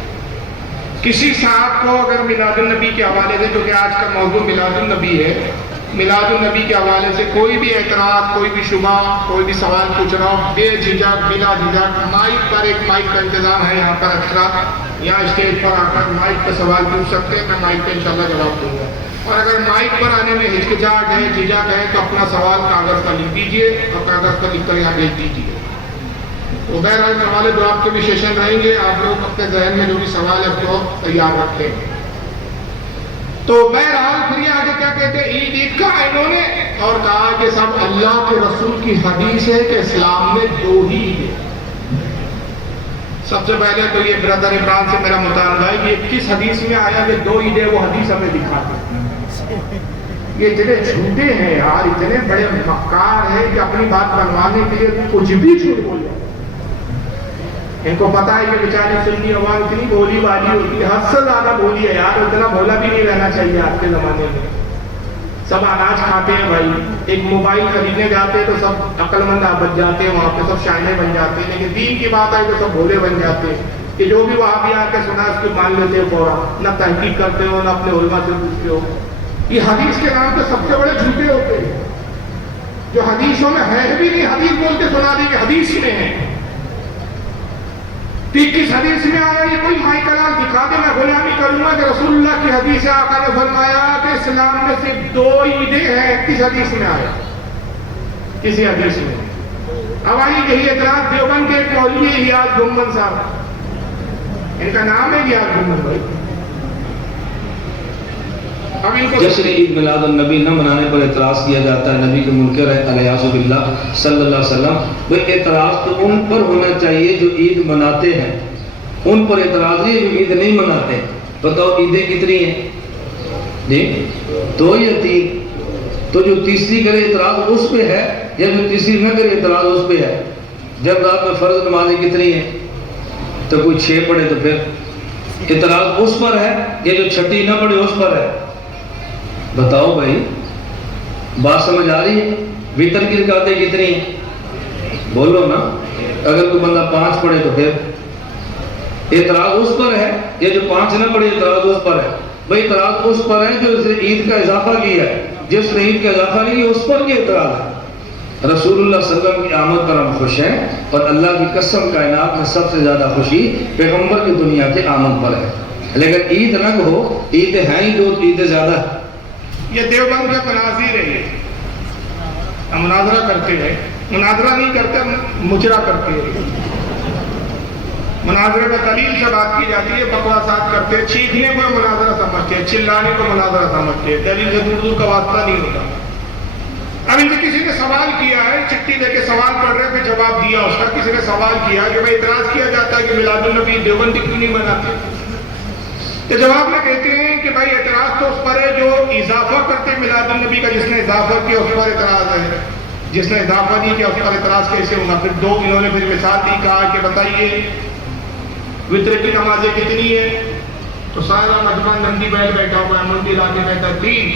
کسی صاحب کو اگر میلاد النبی کے حوالے سے، جو کہ آج کا موضوع میلاد النبی ہے، میلاد النبی کے حوالے سے کوئی بھی اعتراض، کوئی بھی شبہ، کوئی بھی سوال پوچھ رہا ہو، بے جھجھک، بلا جھجھک، مائک پر، ایک مائک کا انتظام ہے یہاں پر ایکسٹرا، یہاں اسٹیج پر آ کر مائک پہ سوال پوچھ سکتے ہیں، میں مائک پہ انشاءاللہ جواب دوں گا. اور اگر مائک پر آنے میں ہچکچاہٹ ہے، جھجھک ہے، تو اپنا سوال کاغذ پر لکھ دیجیے اور کاغذ پر لکھ کر یہاں بھیج دیجیے. تو بہرحال سوال جواب کے بھی سیشن رہیں گے، آپ لوگ اپنے ذہن میں جو بھی سوال ہے اس کو تیار رکھیں. تو بہرحال پھر یہ آگے کیا کہتے ہیں؟ عید کہا انہوں نے، اور کہا کہ سب اللہ کے رسول کی حدیث ہے کہ اسلام میں دو ہی عید. سب سے پہلے تو یہ بردر عمران سے میرا مطالبہ ہے کہ کس حدیث میں آیا کہ دو عیدیں، وہ حدیث ہمیں دکھا دیں. یہ اتنے جھوٹے ہیں یار، اتنے بڑے مکار ہیں کہ اپنی بات بنوانے کے لیے کچھ بھی جھوٹ بول جائے. ان کو پتا ہے کہ بیچاری سنی عوام اتنی بولی والی ہوتی ہے، حد سے زیادہ بولی ہے یار، اتنا بولا بھی نہیں رہنا چاہیے آج کے زمانے میں. سب اناج کھاتے ہیں بھائی، ایک موبائل خریدنے جاتے ہیں تو سب عقل مند بن جاتے ہیں، وہاں پہ سب شائنے بن جاتے ہیں، لیکن دین کی بات آئی تو سب بھولے بن جاتے ہیں کہ جو بھی وہاں بھی آ کے سنا اس کو مان لیتے ہیں فوراً، نہ تحقیق کرتے ہو، نہ اپنے علماء سے پوچھتے ہو. یہ حدیث کے نام پہ سب سے بڑے جھوٹے ہوتے ہیں، جو حدیثوں میں ہے بھی نہیں، حدیث بول کے سنا دیں کہ حدیث میں ہے. کس حدیث میں آیا؟ یہ کوئی مائی کلام دکھا دے، میں غلامی کروں گا کہ رسول اللہ کی حدیث ہے، آقا نے فرمایا کہ اسلام میں صرف دو عیدیں ہیں. کس حدیث میں آیا؟ کسی حدیث میں. اب آئیے یہی اعتراض دیوبند کے ایک مولوی غیاث گنبد صاحب، ان کا نام ہے غیاث گنبد بھائی. جشن عید میلاد النبی نہ منانے پر اعتراض کیا جاتا ہے، نبی کے منکر ہے الیاذ باللہ صلی اللہ علیہ وسلم. وہ اعتراض تو ان پر ہونا چاہیے جو عید مناتے ہیں، ان پر اعتراض نہیں جو عید نہیں مناتے. بتاؤ عیدیں کتنی ہیں جی؟ دو یا تین؟ تو جو تیسری کرے اعتراض اس پہ ہے، یا جو تیسری نہ کرے اعتراض اس پہ ہے. جب رات میں فرض نمازیں کتنی ہیں؟ تو کوئی 6 پڑھے تو پھر اعتراض اس پر ہے، یا جو چھٹی نہ پڑھے اس پر ہے. بتاؤ بھائی، بات سمجھ آ رہی ہے؟ وتر کی رکعتیں کتنی ہیں؟ بولو نا. اگر کوئی بندہ 5 پڑھے تو پھر اعتراض اس پر ہے، یا جو 5 نہ پڑھے اعتراض اس پر ہے. بھائی اعتراض اس پر ہے جو عید کا اضافہ کیا ہے، جس نے عید کا اضافہ نہیں کیا اس پر کیا اعتراض ہے؟ رسول اللہ صلی اللہ علیہ وسلم کی آمد پر ہم خوش ہیں، اور اللہ کی قسم کائنات میں سب سے زیادہ خوشی پیغمبر کی دنیا کے آمد پر ہے. لیکن عید نہ کہو، عید ہیں ہی 2، عید زیادہ. یہ دیوبند کے مناظر ہے، ہم مناظرہ کرتے ہیں، مناظرہ نہیں کرتے، مجرا کرتے ہیں. مناظرے میں دلیل سے بات کی جاتی ہے، بکواسات کرتے ہیں، چیخنے کو مناظرہ سمجھتے ہیں، چلانے کو مناظرہ سمجھتے ہیں، دلیل سے دور دور کا واسطہ نہیں ہوتا. اب ان سے کسی نے سوال کیا ہے، چٹھی دے کے سوال پڑھ رہے پھر جواب دیا اس کا. کسی نے سوال کیا کہ بھائی اعتراض کیا جاتا ہے کہ میلاد النبی دیوبندی کیوں نہیں مناتے؟ تو جواب میں کہتے ہیں کہ بھائی اعتراض تو اس پر ہے جو اضافہ کرتے میلاد النبی کا، جس نے اضافہ کیا اس پر اعتراض ہے، جس نے اضافہ نہیں کیا اس پر اعتراض کیسے ہوگا؟ پھر دو انہوں نے پھر مثال دی، کہا کہ بتائیے وتر کی نمازیں کتنی ہیں؟ تو سارا مجمع نندی بیٹھ بیٹھا ہوا ہے، منڈی علاقے بیٹھا 3.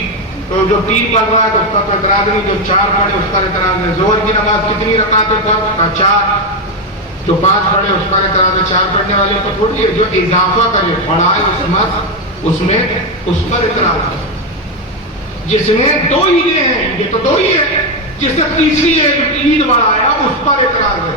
تو جو 3 پڑھ رہا ہے تو اس کا تو اعتراض نہیں، جو 4 پڑھے اس پر اعتراض ہے. ظہر کی نماز کتنی رکعتیں پڑھ؟ 4. جو 5 پڑھے اس پر اعتراض ہے. 4 پڑھنے والے پر تھوڑی ہے، جو اضافہ کرے پڑھائے اس میں اس پر اعتراض ہے. جس میں 2 عیدیں ہیں، یہ تو 2 ہی ہے، جس نے تیسری عید بڑھایا اس پر اعتراض ہے.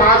5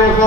200